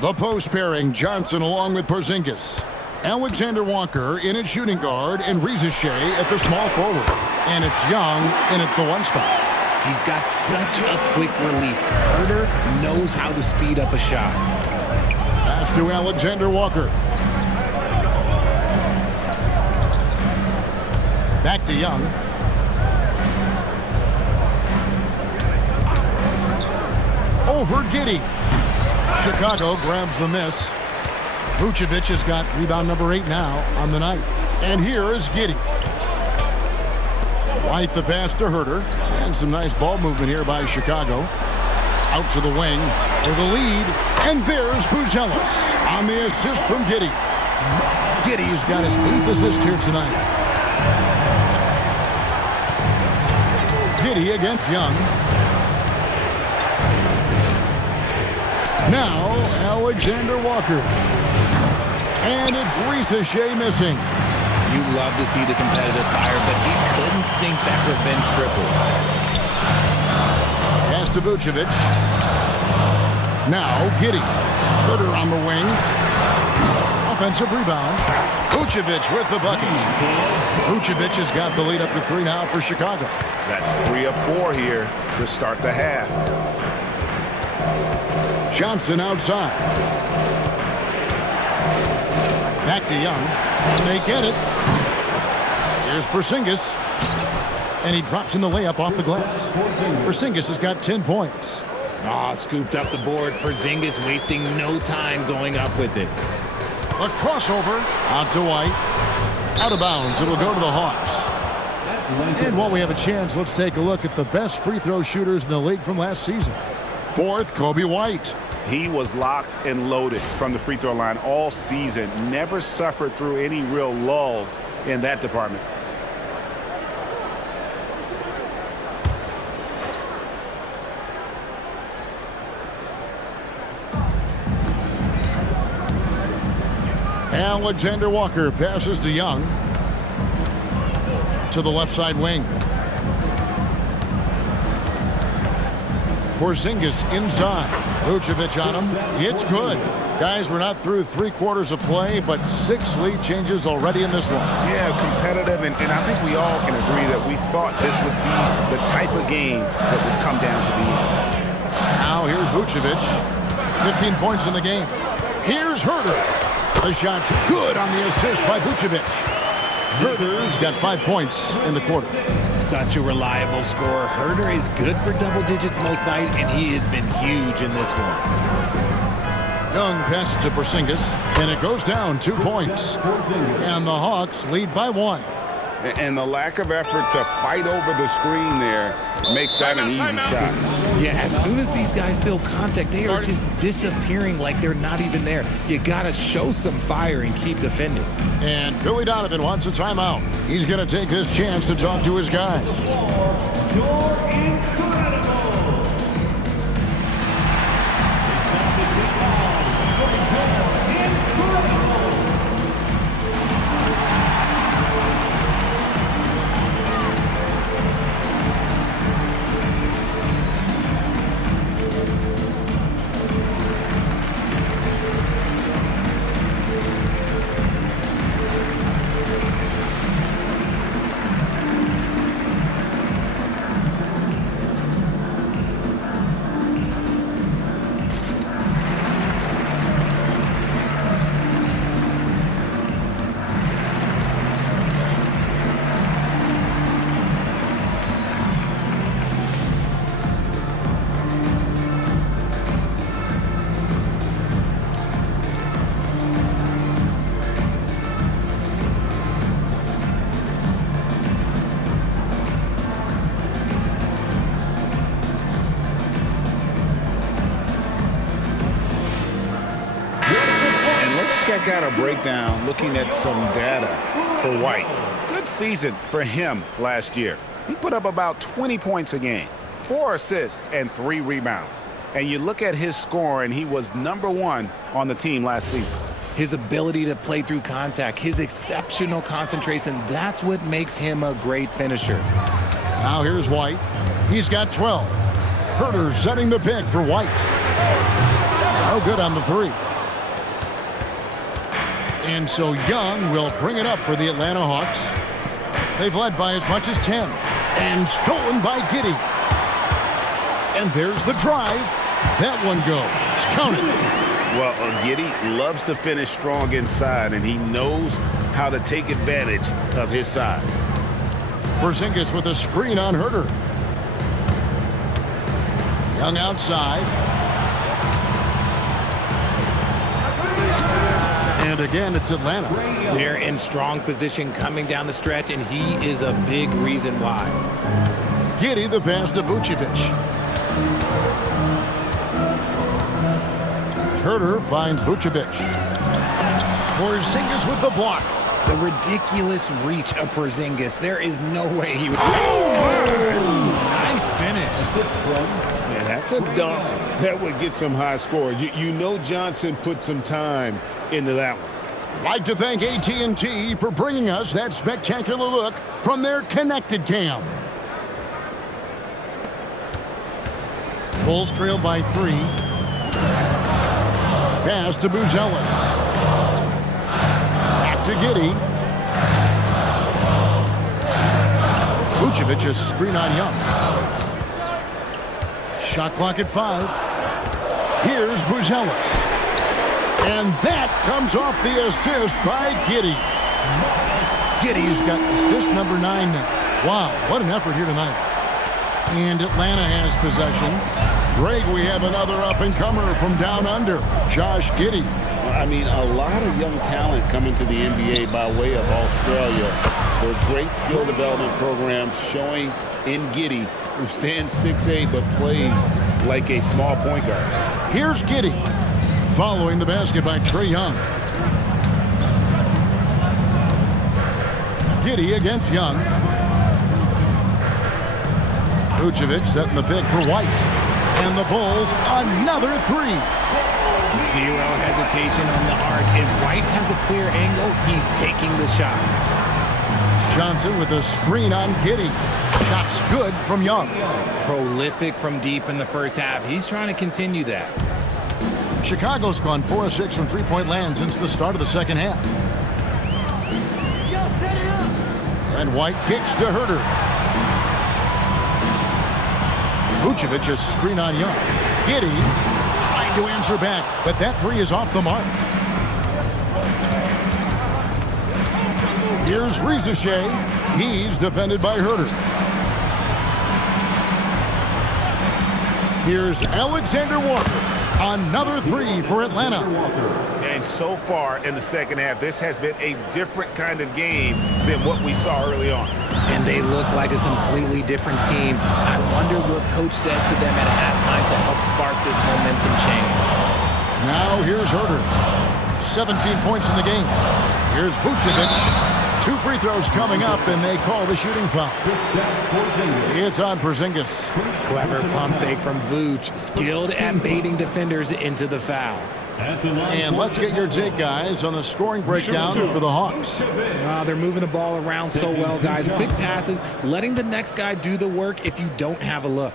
the post pairing Johnson along with Porzingis. Alexander Walker in at shooting guard and Reza Shea at the small forward. And it's Young in at the one spot. He's got such a quick release. Herter knows how to speed up a shot. Pass to Alexander Walker. Back to Young. Over Giddey. Chicago grabs the miss. Vucevic has got rebound number 8 now on the night. And here is Giddey. White the pass to Herter. And some nice ball movement here by Chicago. Out to the wing for the lead. And there's Buzelis on the assist from Giddey. Giddey's got his 8th assist here tonight. Giddey against Young. Now, Alexander Walker. And it's Reza Shea missing. You love to see the competitive fire, but he couldn't sink that revenge triple. Pass to Vucevic. Now, Giddey. Herter on the wing. Offensive rebound. Vucevic with the bucket. Vucevic has got the lead up to 3 now for Chicago. That's 3 of 4 here to start the half. Johnson outside. Back to Young. And they get it. Here's Porzingis. And he drops in the layup off the glass. Porzingis has got 10 points. Scooped up the board. Porzingis wasting no time going up with it. A crossover out to White. Out of bounds. It'll go to the Hawks. And while we have a chance, let's take a look at the best free throw shooters in the league from last season. 4th, Kobe White. He was locked and loaded from the free throw line all season. Never suffered through any real lulls in that department. Alexander Walker passes to Young. To the left side wing. Porzingis inside. Vucevic on him. It's good. Guys, we're not through 3 quarters of play, but 6 lead changes already in this one. Yeah, competitive, and I think we all can agree that we thought this would be the type of game that would come down to the end. Now here's Vucevic. 15 points in the game. Here's Herter. The shot's good on the assist by Vucevic. Herder's got 5 points in the quarter. Such a reliable scorer. Herder is good for double digits most nights, and he has been huge in this one. Young passes to Porzingis, and it goes down 2 points. And the Hawks lead by 1. And the lack of effort to fight over the screen there makes that an easy shot. Yeah, as soon as these guys feel contact, they are just disappearing like they're not even there. You got to show some fire and keep defending. And Billy Donovan wants a timeout. He's going to take this chance to talk to his guys. You're incredible. Check out a breakdown looking at some data for White. Good season for him last year. He put up about 20 points a game, 4 assists, and 3 rebounds. And you look at his score, and he was #1 on the team last season. His ability to play through contact, his exceptional concentration, that's what makes him a great finisher. Now here's White. He's got 12. Herder setting the pick for White. No good on the 3. And so Young will bring it up for the Atlanta Hawks. They've led by as much as 10. And stolen by Giddey. And there's the drive. That one goes. Count it. Well, Giddey loves to finish strong inside, and he knows how to take advantage of his size. Porzingis with a screen on Herder. Young outside. And again, it's Atlanta. They're in strong position coming down the stretch, and he is a big reason why. Giddey the pass to Vucevic. Herder finds Vucevic. Porzingis with the block. The ridiculous reach of Porzingis. There is no way he would. Nice finish. Man, that's a dunk that would get some high scores. You know Johnson put some time into that one. I'd like to thank AT&T for bringing us that spectacular look from their connected cam. Bulls trail by 3. Pass to Buzelis. Back to Giddey. Vucevic, a screen on Young. Shot clock at 5. Here's Buzelis. And that comes off the assist by Giddey. Giddey's got assist number 9 now. Wow, what an effort here tonight. And Atlanta has possession. Greg, we have another up-and-comer from down under, Josh Giddey. I mean, a lot of young talent coming to the NBA by way of Australia. There are great skill development programs showing in Giddey, who stands 6'8", but plays like a small point guard. Here's Giddey, following the basket by Trae Young. Giddey against Young. Vucevic setting the pick for White. And the Bulls, another 3. Zero hesitation on the arc. If White has a clear angle, he's taking the shot. Johnson with a screen on Giddey. Shots good from Young. Prolific from deep in the first half. He's trying to continue that. Chicago's gone 4 of 6 from three-point land since the start of the second half. And White kicks to Herder. Vucevic a screen on Young. Giddey trying to answer back, but that 3 is off the mark. Here's Rizachet. He's defended by Herter. Here's Alexander Walker. Another three for Atlanta. And so far in the second half, this has been a different kind of game than what we saw early on. And they look like a completely different team. I wonder what coach said to them at halftime to help spark this momentum change. Now here's Herter. 17 points in the game. Here's Vucevic. 2 free throws coming up, and they call the shooting foul. It's on Porzingis. Clever pump fake from Vooch, skilled at baiting defenders into the foul. And let's get your take, guys, on the scoring breakdown for the Hawks. They're moving the ball around so well, guys. Quick passes, letting the next guy do the work if you don't have a look.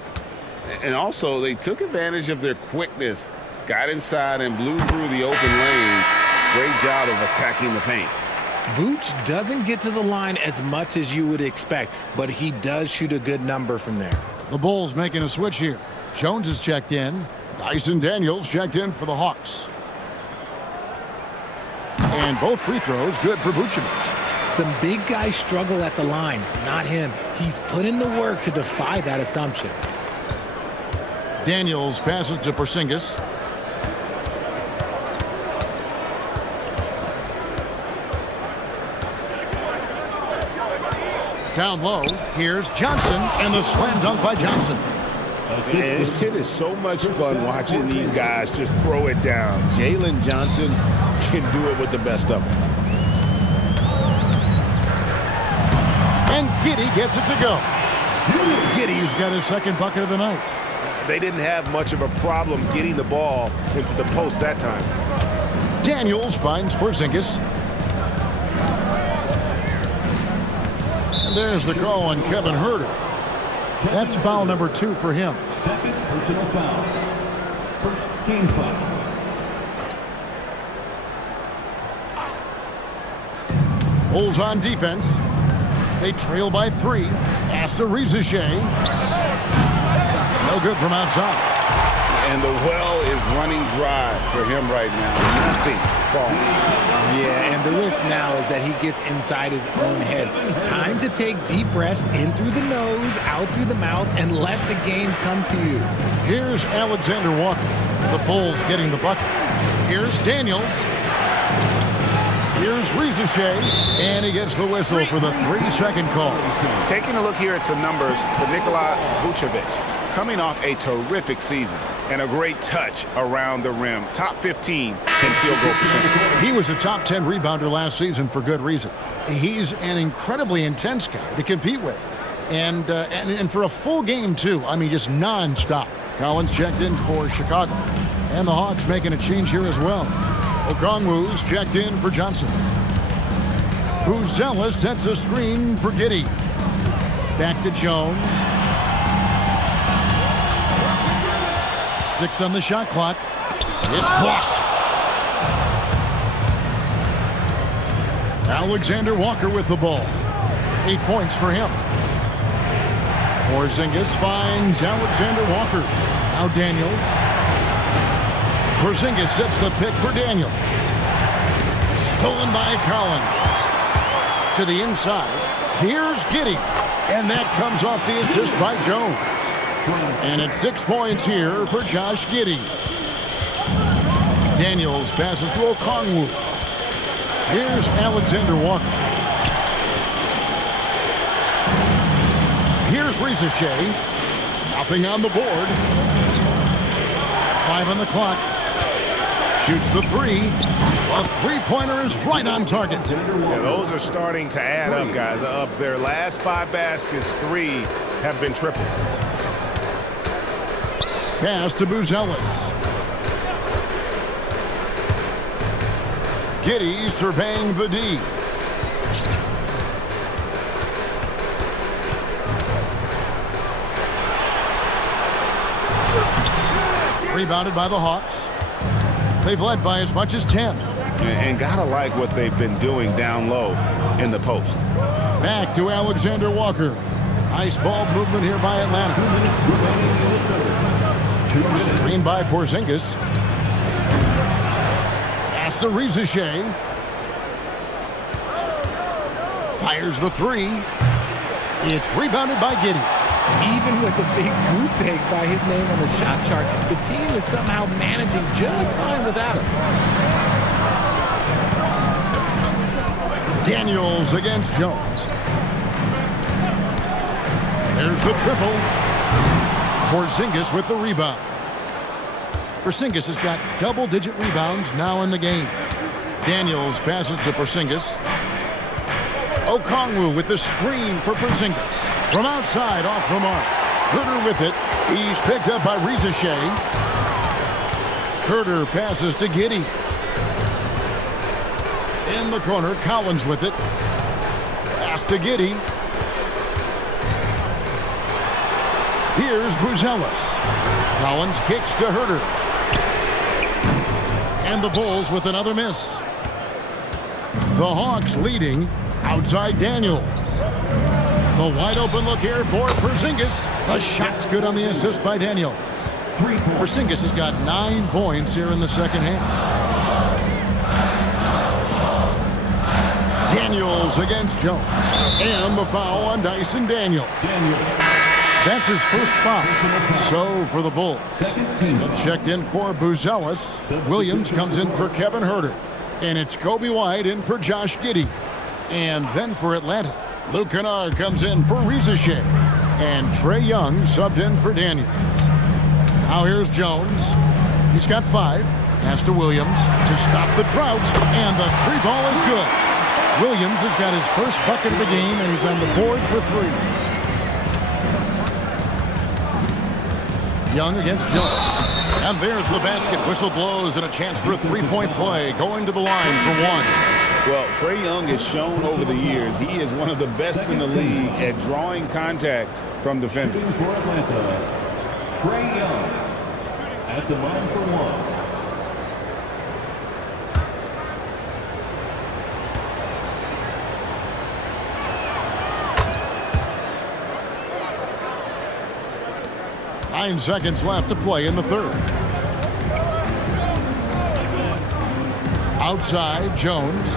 And also, they took advantage of their quickness, got inside and blew through the open lanes. Great job of attacking the paint. Vooch doesn't get to the line as much as you would expect, but he does shoot a good number from there. The Bulls making a switch here. Jones is checked in. Dyson Daniels checked in for the Hawks. And both free throws good for Vucevic. Some big guys struggle at the line, not him. He's put in the work to defy that assumption. Daniels passes to Porzingis. Down low, here's Johnson, and the slam dunk by Johnson. It is so much fun watching these guys just throw it down. Jalen Johnson can do it with the best of them. And Giddey gets it to go. Giddey's got his second bucket of the night. They didn't have much of a problem getting the ball into the post that time. Daniels finds Porzingis. And there's the call on Kevin Herter. That's foul number 2 for him. Second personal foul. First team foul. Bulls on defense. They trail by 3. Pass to Rizachet. No good from outside. And the well is running dry for him right now. Nothing falling. Yeah, and the risk now is that he gets inside his own head. Time to take deep breaths in through the nose, out through the mouth, and let the game come to you. Here's Alexander Walker. The Bulls getting the bucket. Here's Daniels. Here's Rizachet, and he gets the whistle for the 3-second call. Taking a look here at some numbers for Nikola Vucevic. Coming off a terrific season and a great touch around the rim. Top 15 in field goal percentage. He was a top 10 rebounder last season for good reason. He's an incredibly intense guy to compete with. And for a full game, too. I mean, just nonstop. Collins checked in for Chicago. And the Hawks making a change here as well. Okongwu's checked in for Johnson. Buzella sets a screen for Giddey. Back to Jones. 6 on the shot clock. It's blocked. Alexander Walker with the ball. 8 points for him. Porzingis finds Alexander Walker. Now Daniels. Porzingis sets the pick for Daniels. Stolen by Collins. To the inside. Here's Giddey. And that comes off the assist by Jones. And it's 6 points here for Josh Giddey. Daniels passes to Okongwu. Here's Alexander Walker. Here's Rizachet. Nothing on the board. 5 on the clock. Shoots the 3. A three-pointer is right on target. Yeah, those are starting to add up, guys. Of their last 5 baskets, 3 have been triple. Pass to Buzelis. Giddey surveying the D. Rebounded by the Hawks. They've led by as much as 10. And gotta like what they've been doing down low in the post. Back to Alexander Walker. Nice ball movement here by Atlanta. Screen by Porzingis. Pass to Rizachet. Fires the three. It's rebounded by Giddey. Even with the big goose egg by his name on the shot chart, the team is somehow managing just fine without him. Daniels against Jones. There's the triple. Porzingis with the rebound. Porzingis has got double-digit rebounds now in the game. Daniels passes to Porzingis. Okongwu with the screen for Porzingis. From outside, off the mark. Herter with it. He's picked up by Reza Shea. Herter passes to Giddey. In the corner, Collins with it. Pass to Giddey. Here's Buzelis. Collins kicks to Herter. And the Bulls with another miss. The Hawks leading outside Daniels. The wide open look here for Porzingis. The shot's good on the assist by Daniels. Porzingis has got 9 points here in the second half. Daniels against Jones. And the foul on Dyson Daniels. That's his first foul. So for the Bulls. Smith checked in for Buzelis. Williams comes in for Kevin Herter. And it's Kobe White in for Josh Giddey. And then for Atlanta, Luke Kennard comes in for Reza Shea. And Trae Young subbed in for Daniels. Now here's Jones. He's got 5. Pass to Williams to stop the drought. And the 3 ball is good. Williams has got his first bucket of the game, and he's on the board for 3. Young against Jones. And there's the basket. Whistle blows and a chance for a 3-point play. Going to the line for 1. Well, Trae Young has shown over the years he is one of the best in the league at drawing contact from defenders. For Atlanta, Trae Young at the line for 1. Nine seconds left to play in the third. Outside, Jones.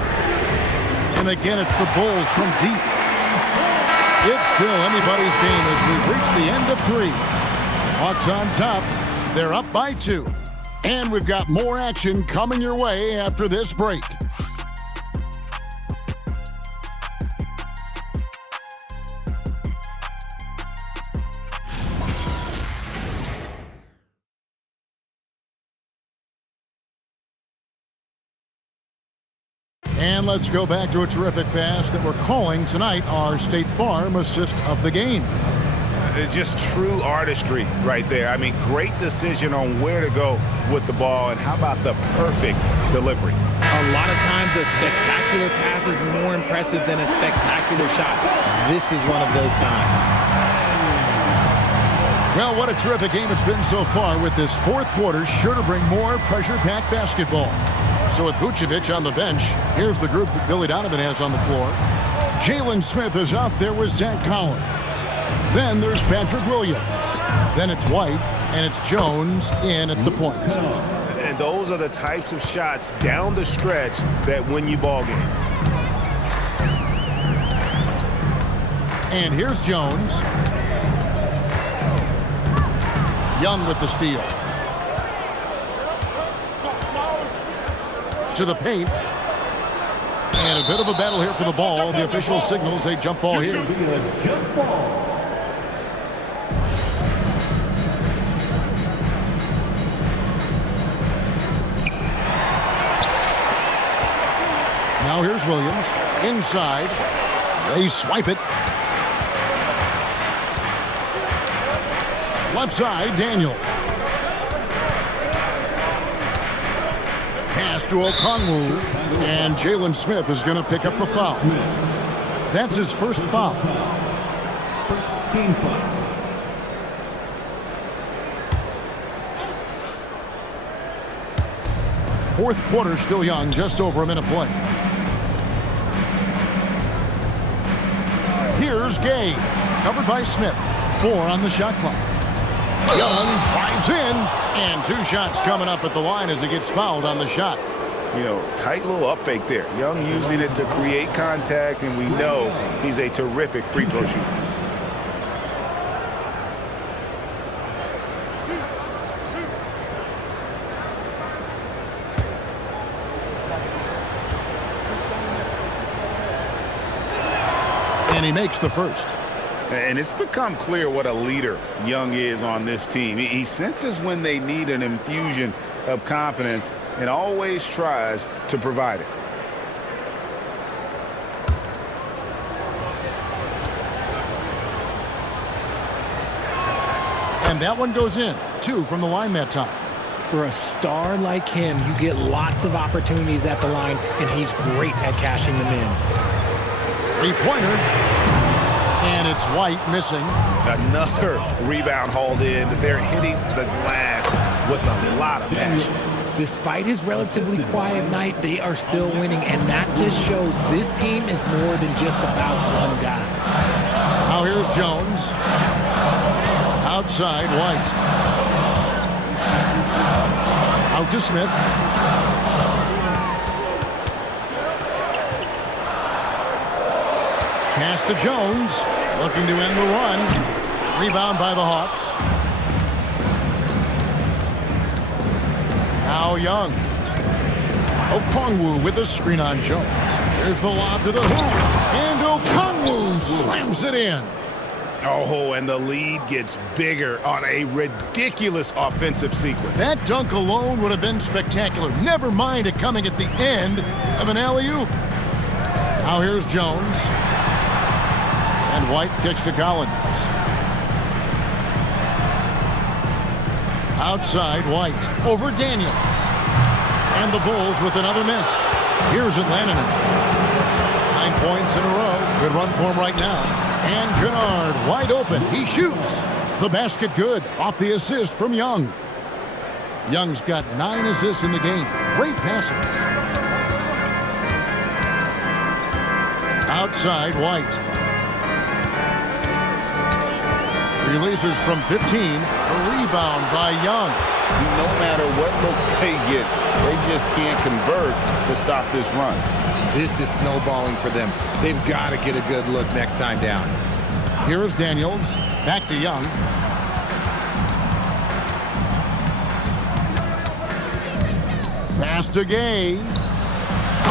And again, it's the Bulls from deep. It's still anybody's game as we've reached the end of 3. Hawks on top. They're up by 2. And we've got more action coming your way after this break. And let's go back to a terrific pass that we're calling tonight our State Farm assist of the game. Just true artistry right there. I mean, great decision on where to go with the ball, and how about the perfect delivery? A lot of times a spectacular pass is more impressive than a spectacular shot. This is one of those times. Well, what a terrific game it's been so far, with this fourth quarter sure to bring more pressure-packed basketball. So with Vucevic on the bench, here's the group that Billy Donovan has on the floor. Jalen Smith is out there with Zach Collins. Then there's Patrick Williams. Then it's White, and it's Jones in at the point. And those are the types of shots down the stretch that win you ball games. And here's Jones. Young with the steal. To the paint. And a bit of a battle here for the ball. The official signals a jump ball here. Now here's Williams. Inside. They swipe it. Left side, Daniel. Pass to Okongwu, and Jalen Smith is going to pick up the foul. That's his first foul. First team foul. Fourth quarter still young, just over a minute play. Here's Gay, covered by Smith. 4 on the shot clock. Young drives in, and 2 shots coming up at the line as he gets fouled on the shot. Tight little up fake there. Young using it to create contact, and we know he's a terrific free throw shooter. And he makes the first. And it's become clear what a leader Young is on this team. He senses when they need an infusion of confidence and always tries to provide it. And that one goes in. 2 from the line that time. For a star like him, you get lots of opportunities at the line, and he's great at cashing them in. Three-pointer. And it's White missing. Another rebound hauled in. They're hitting the glass with a lot of passion. Despite his relatively quiet night, they are still winning, and that just shows this team is more than just about one guy. Now here's Jones. Outside, White. Out to Smith. Pass to Jones. Looking to end the run. Rebound by the Hawks. Now Young. Okongwu with the screen on Jones. There's the lob to the hoop. And Okongwu slams it in. Oh, and the lead gets bigger on a ridiculous offensive sequence. That dunk alone would have been spectacular. Never mind it coming at the end of an alley-oop. Now here's Jones. And White kicks to Collins. Outside, White. Over Daniels. And the Bulls with another miss. Here's Atlanta now. 9 points in a row. Good run for him right now. And Kennard wide open. He shoots. The basket good. Off the assist from Young. Young's got 9 assists in the game. Great passing. Outside, White. Releases from 15. A rebound by Young. No matter what looks they get, they just can't convert to stop this run. This is snowballing for them. They've got to get a good look next time down. Here is Daniels. Back to Young. Pass to Gay.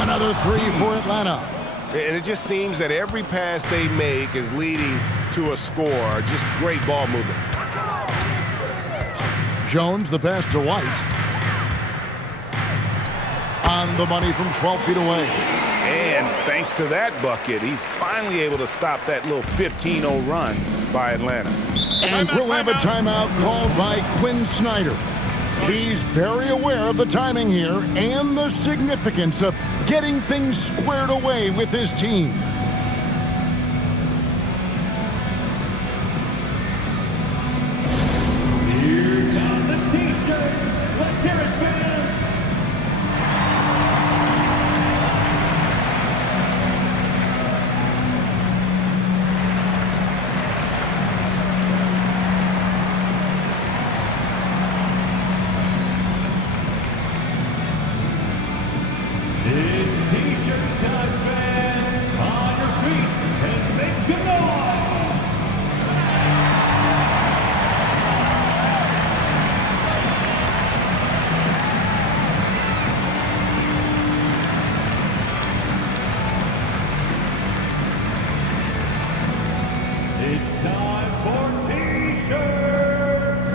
Another 3 for Atlanta. And it just seems that every pass they make is leading to a score. Just great ball movement. Jones, the pass to White. On the money from 12 feet away. And thanks to that bucket, he's finally able to stop that little 15-0 run by Atlanta. And we'll have a timeout called by Quinn Snyder. He's very aware of the timing here and the significance of getting things squared away with his team. Here come the T-shirts. Let's hear it, fans. It's T-shirt time, fans. On your feet and make some noise. It's time for T-shirts.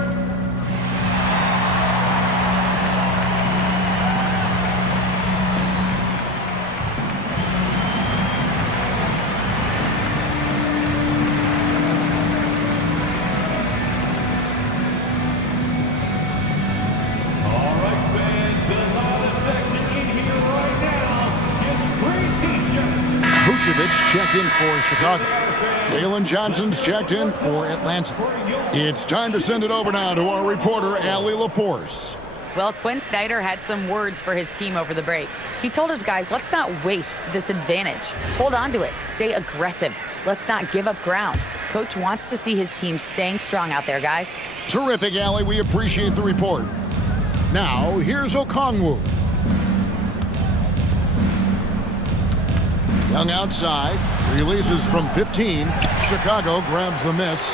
All right, fans, the loudest section in here right now gets free T-shirts. Vucevic checked in for Chicago. Jalen Johnson's checked in for Atlanta. It's time to send it over now to our reporter, Allie LaForce. Well, Quinn Snyder had some words for his team over the break. He told his guys, let's not waste this advantage. Hold on to it. Stay aggressive. Let's not give up ground. Coach wants to see his team staying strong out there, guys. Terrific, Allie. We appreciate the report. Now, here's Okongwu. Young outside, releases from 15. Chicago grabs the miss.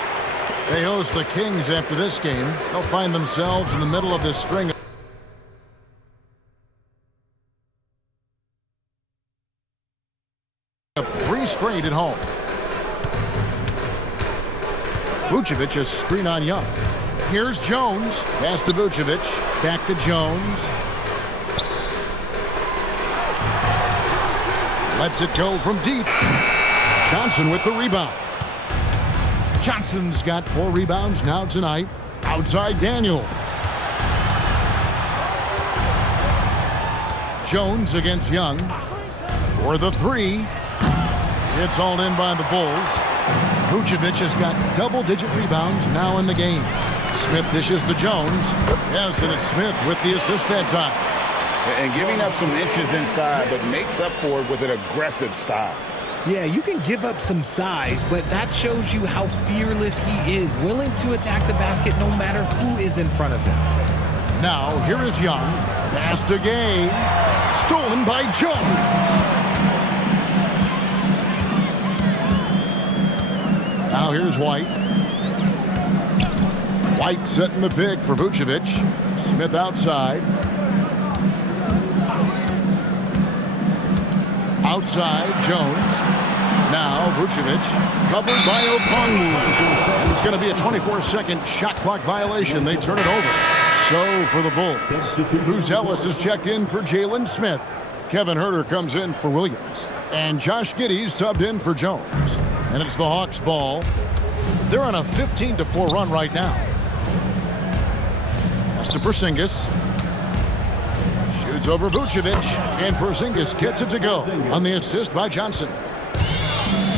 They host the Kings after this game. They'll find themselves in the middle of this string of 3 straight at home. Vucevic is screen on Young. Here's Jones. Pass to Vucevic. Back to Jones. Lets it go from deep. Johnson with the rebound. Johnson's got 4 rebounds now tonight. Outside Daniels. Jones against Young. For the 3. It's all in by the Bulls. Vucevic has got double-digit rebounds now in the game. Smith dishes to Jones. Yes, and it's Smith with the assist that time. And giving up some inches inside, but makes up for it with an aggressive style. Yeah, you can give up some size, but that shows you how fearless he is, willing to attack the basket no matter who is in front of him. Now, here is Young. Pass to Gay. Stolen by Jones. Now here's White. White setting the pick for Vucevic. Smith outside. Outside, Jones. Now Vucevic, covered by Okongwu. And it's going to be a 24-second shot clock violation. They turn it over. So for the Bulls, Buzelis is checked in for Jalen Smith. Kevin Huerter comes in for Williams. And Josh Giddey's subbed in for Jones. And it's the Hawks' ball. They're on a 15-4 run right now. Pass to Porzingis. Shoots over Vucevic. And Porzingis gets it to go on the assist by Johnson.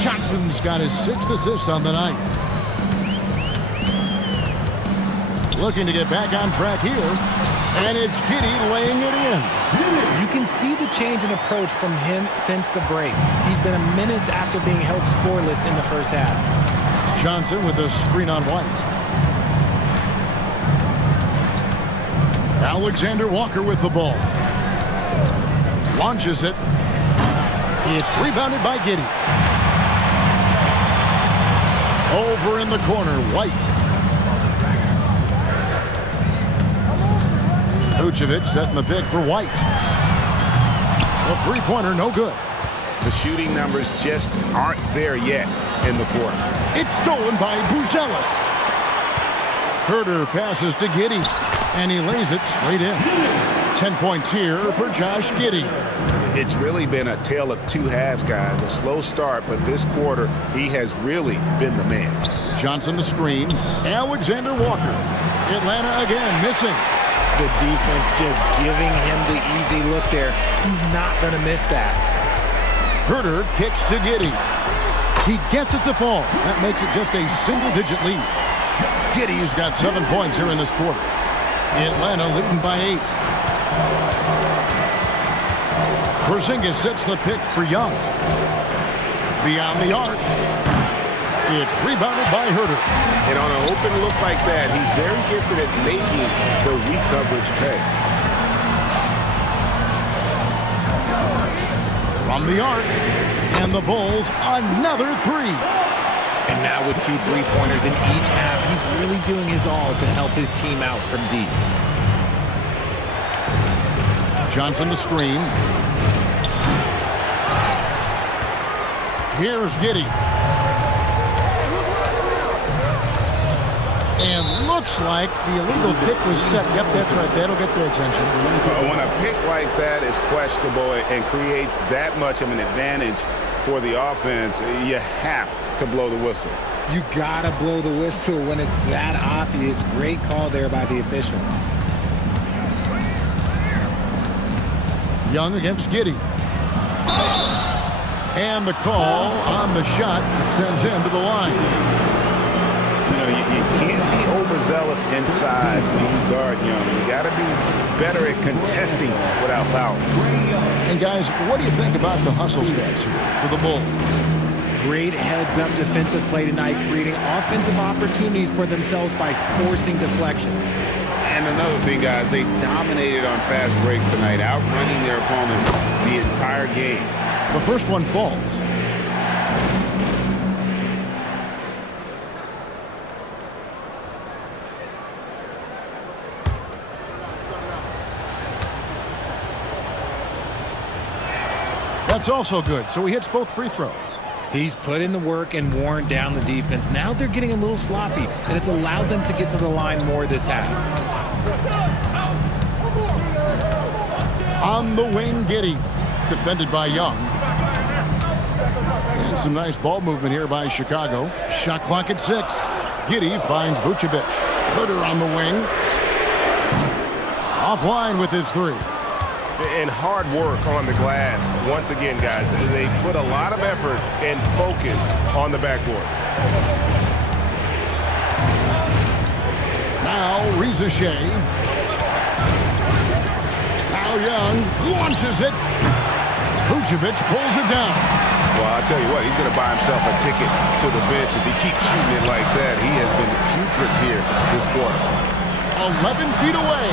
Johnson's got his 6th assist on the night. Looking to get back on track here. And it's Giddey laying it in. You can see the change in approach from him since the break. He's been a menace after being held scoreless in the first half. Johnson with a screen on White. Alexander Walker with the ball. Launches it. It's rebounded by Giddey. Over in the corner, White. Vucevic setting the pick for White. The 3-pointer, no good. The shooting numbers just aren't there yet in the quarter. It's stolen by Buzelis. Huerter passes to Giddey, and he lays it straight in. 10 points here for Josh Giddey. It's really been a tale of 2 halves, guys. A slow start, but this quarter, he has really been the man. Johnson the screen. Alexander Walker. Atlanta again missing. The defense just giving him the easy look there. He's not going to miss that. Huerter kicks to Giddey. He gets it to fall. That makes it just a single-digit lead. Giddey's got 7 points here in this quarter. Atlanta leading by 8. Porzingis sets the pick for Young. Beyond the arc. It's rebounded by Huerter. And on an open look like that, he's very gifted at making the weak coverage pay. From the arc. And the Bulls, another 3. And now with 2 3-pointers in each half, he's really doing his all to help his team out from deep. Johnson the screen. Here's Giddey. And looks like the illegal pick was set. Yep, that's right. That'll get their attention. When a pick like that is questionable and creates that much of an advantage for the offense, you have to blow the whistle. You gotta blow the whistle when it's that obvious. Great call there by the official. Young against Giddey. And the call on the shot that sends him to the line. You know, you can't be overzealous inside when you guard Young. You got to be better at contesting without fouling. And guys, what do you think about the hustle stats here for the Bulls? Great heads-up defensive play tonight, creating offensive opportunities for themselves by forcing deflections. And another thing, guys, they dominated on fast breaks tonight, outrunning their opponent the entire game. The first one falls. That's also good, so he hits both free throws. He's put in the work and worn down the defense. Now they're getting a little sloppy, and it's allowed them to get to the line more this half. On the wing, Giddey, defended by Young. And some nice ball movement here by Chicago. Shot clock at 6. Giddey finds Vucevic. Herter on the wing. Offline with his 3. And hard work on the glass. Once again, guys, they put a lot of effort and focus on the backboard. Now, Reza Shea. Now Young launches it. Vucevic pulls it down. Well, I'll tell you what, he's going to buy himself a ticket to the bench if he keeps shooting it like that. He has been putrid here this quarter. 11 feet away.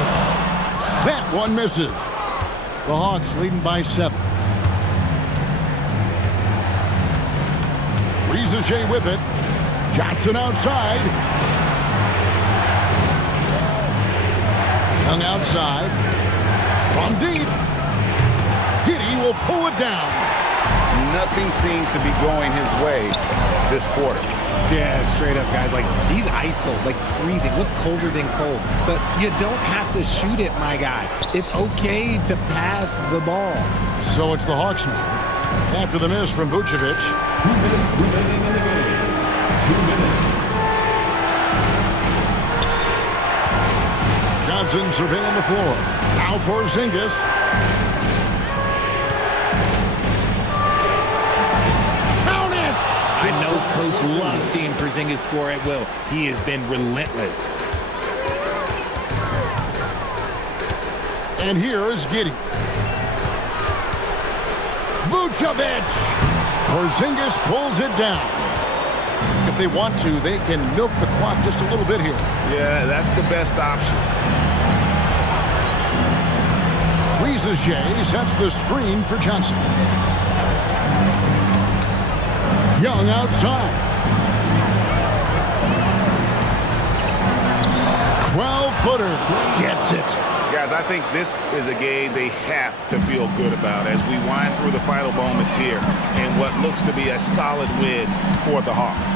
That one misses. The Hawks leading by 7. Reza Shea with it. Johnson outside. Young outside. From deep. Giddey will pull it down. Nothing seems to be going his way this quarter. Yeah, straight up, guys. Like, he's ice cold, like freezing. What's colder than cold? But you don't have to shoot it, my guy. It's okay to pass the ball. So it's the Hawks now. After the miss from Vucevic. 2 minutes remaining in the game. 2 minutes. Johnson surveying the floor. Now Porzingis. Count it! I know Coach loves seeing Porzingis score at will. He has been relentless. And here is Giddey. Vucevic! Porzingis pulls it down. If they want to, they can milk the clock just a little bit here. Yeah, that's the best option. Reza Shea sets the screen for Johnson. Young outside. 12-footer gets it. Guys, I think this is a game they have to feel good about as we wind through the final moments here and what looks to be a solid win for the Hawks.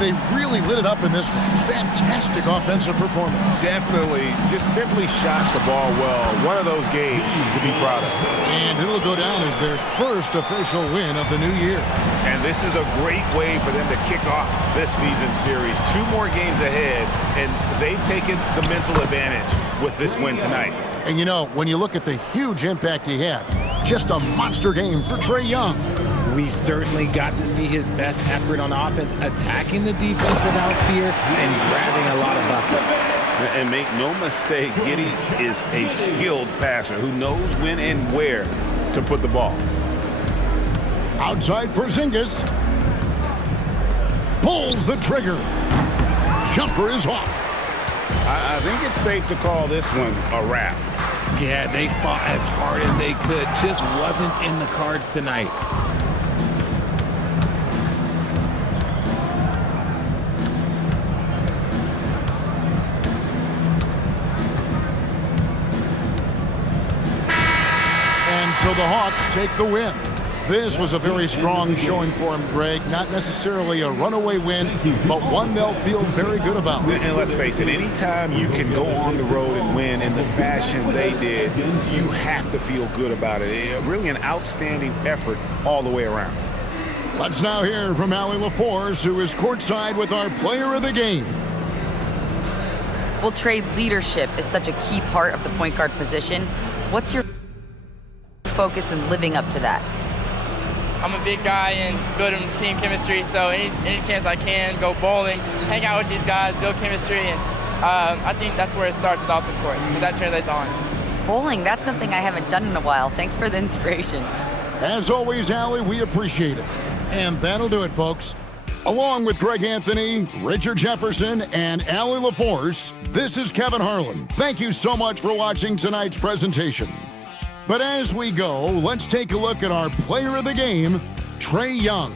They really lit it up in this one. Fantastic offensive performance. Definitely just simply shot the ball well. One of those games to be proud of. And it'll go down as their first official win of the new year. And this is a great way for them to kick off this season series. 2 more games ahead, and they've taken the mental advantage with this win tonight. And you know, when you look at the huge impact he had, just a monster game for Trae Young. We certainly got to see his best effort on offense, attacking the defense without fear and grabbing a lot of buckets. And make no mistake, Giddey is a skilled passer who knows when and where to put the ball. Outside Porzingis. Pulls the trigger. Jumper is off. I think it's safe to call this one a wrap. Yeah, they fought as hard as they could. Just wasn't in the cards tonight. And so the Hawks take the win. This was a very strong showing for him, Greg. Not necessarily a runaway win, but one they'll feel very good about. And let's face it, anytime you can go on the road and win in the fashion they did, you have to feel good about it. Really an outstanding effort all the way around. Let's now hear from Allie LaForce, who is courtside with our player of the game. Well, Trae, leadership is such a key part of the point guard position. What's your focus in living up to that? I'm a big guy and building team chemistry, so any chance I can, go bowling, hang out with these guys, build chemistry, and I think that's where it starts is off the court, because that translates on. Bowling, that's something I haven't done in a while. Thanks for the inspiration. As always, Allie, we appreciate it. And that'll do it, folks. Along with Greg Anthony, Richard Jefferson, and Allie LaForce, this is Kevin Harlan. Thank you so much for watching tonight's presentation. But as we go, let's take a look at our player of the game, Trae Young.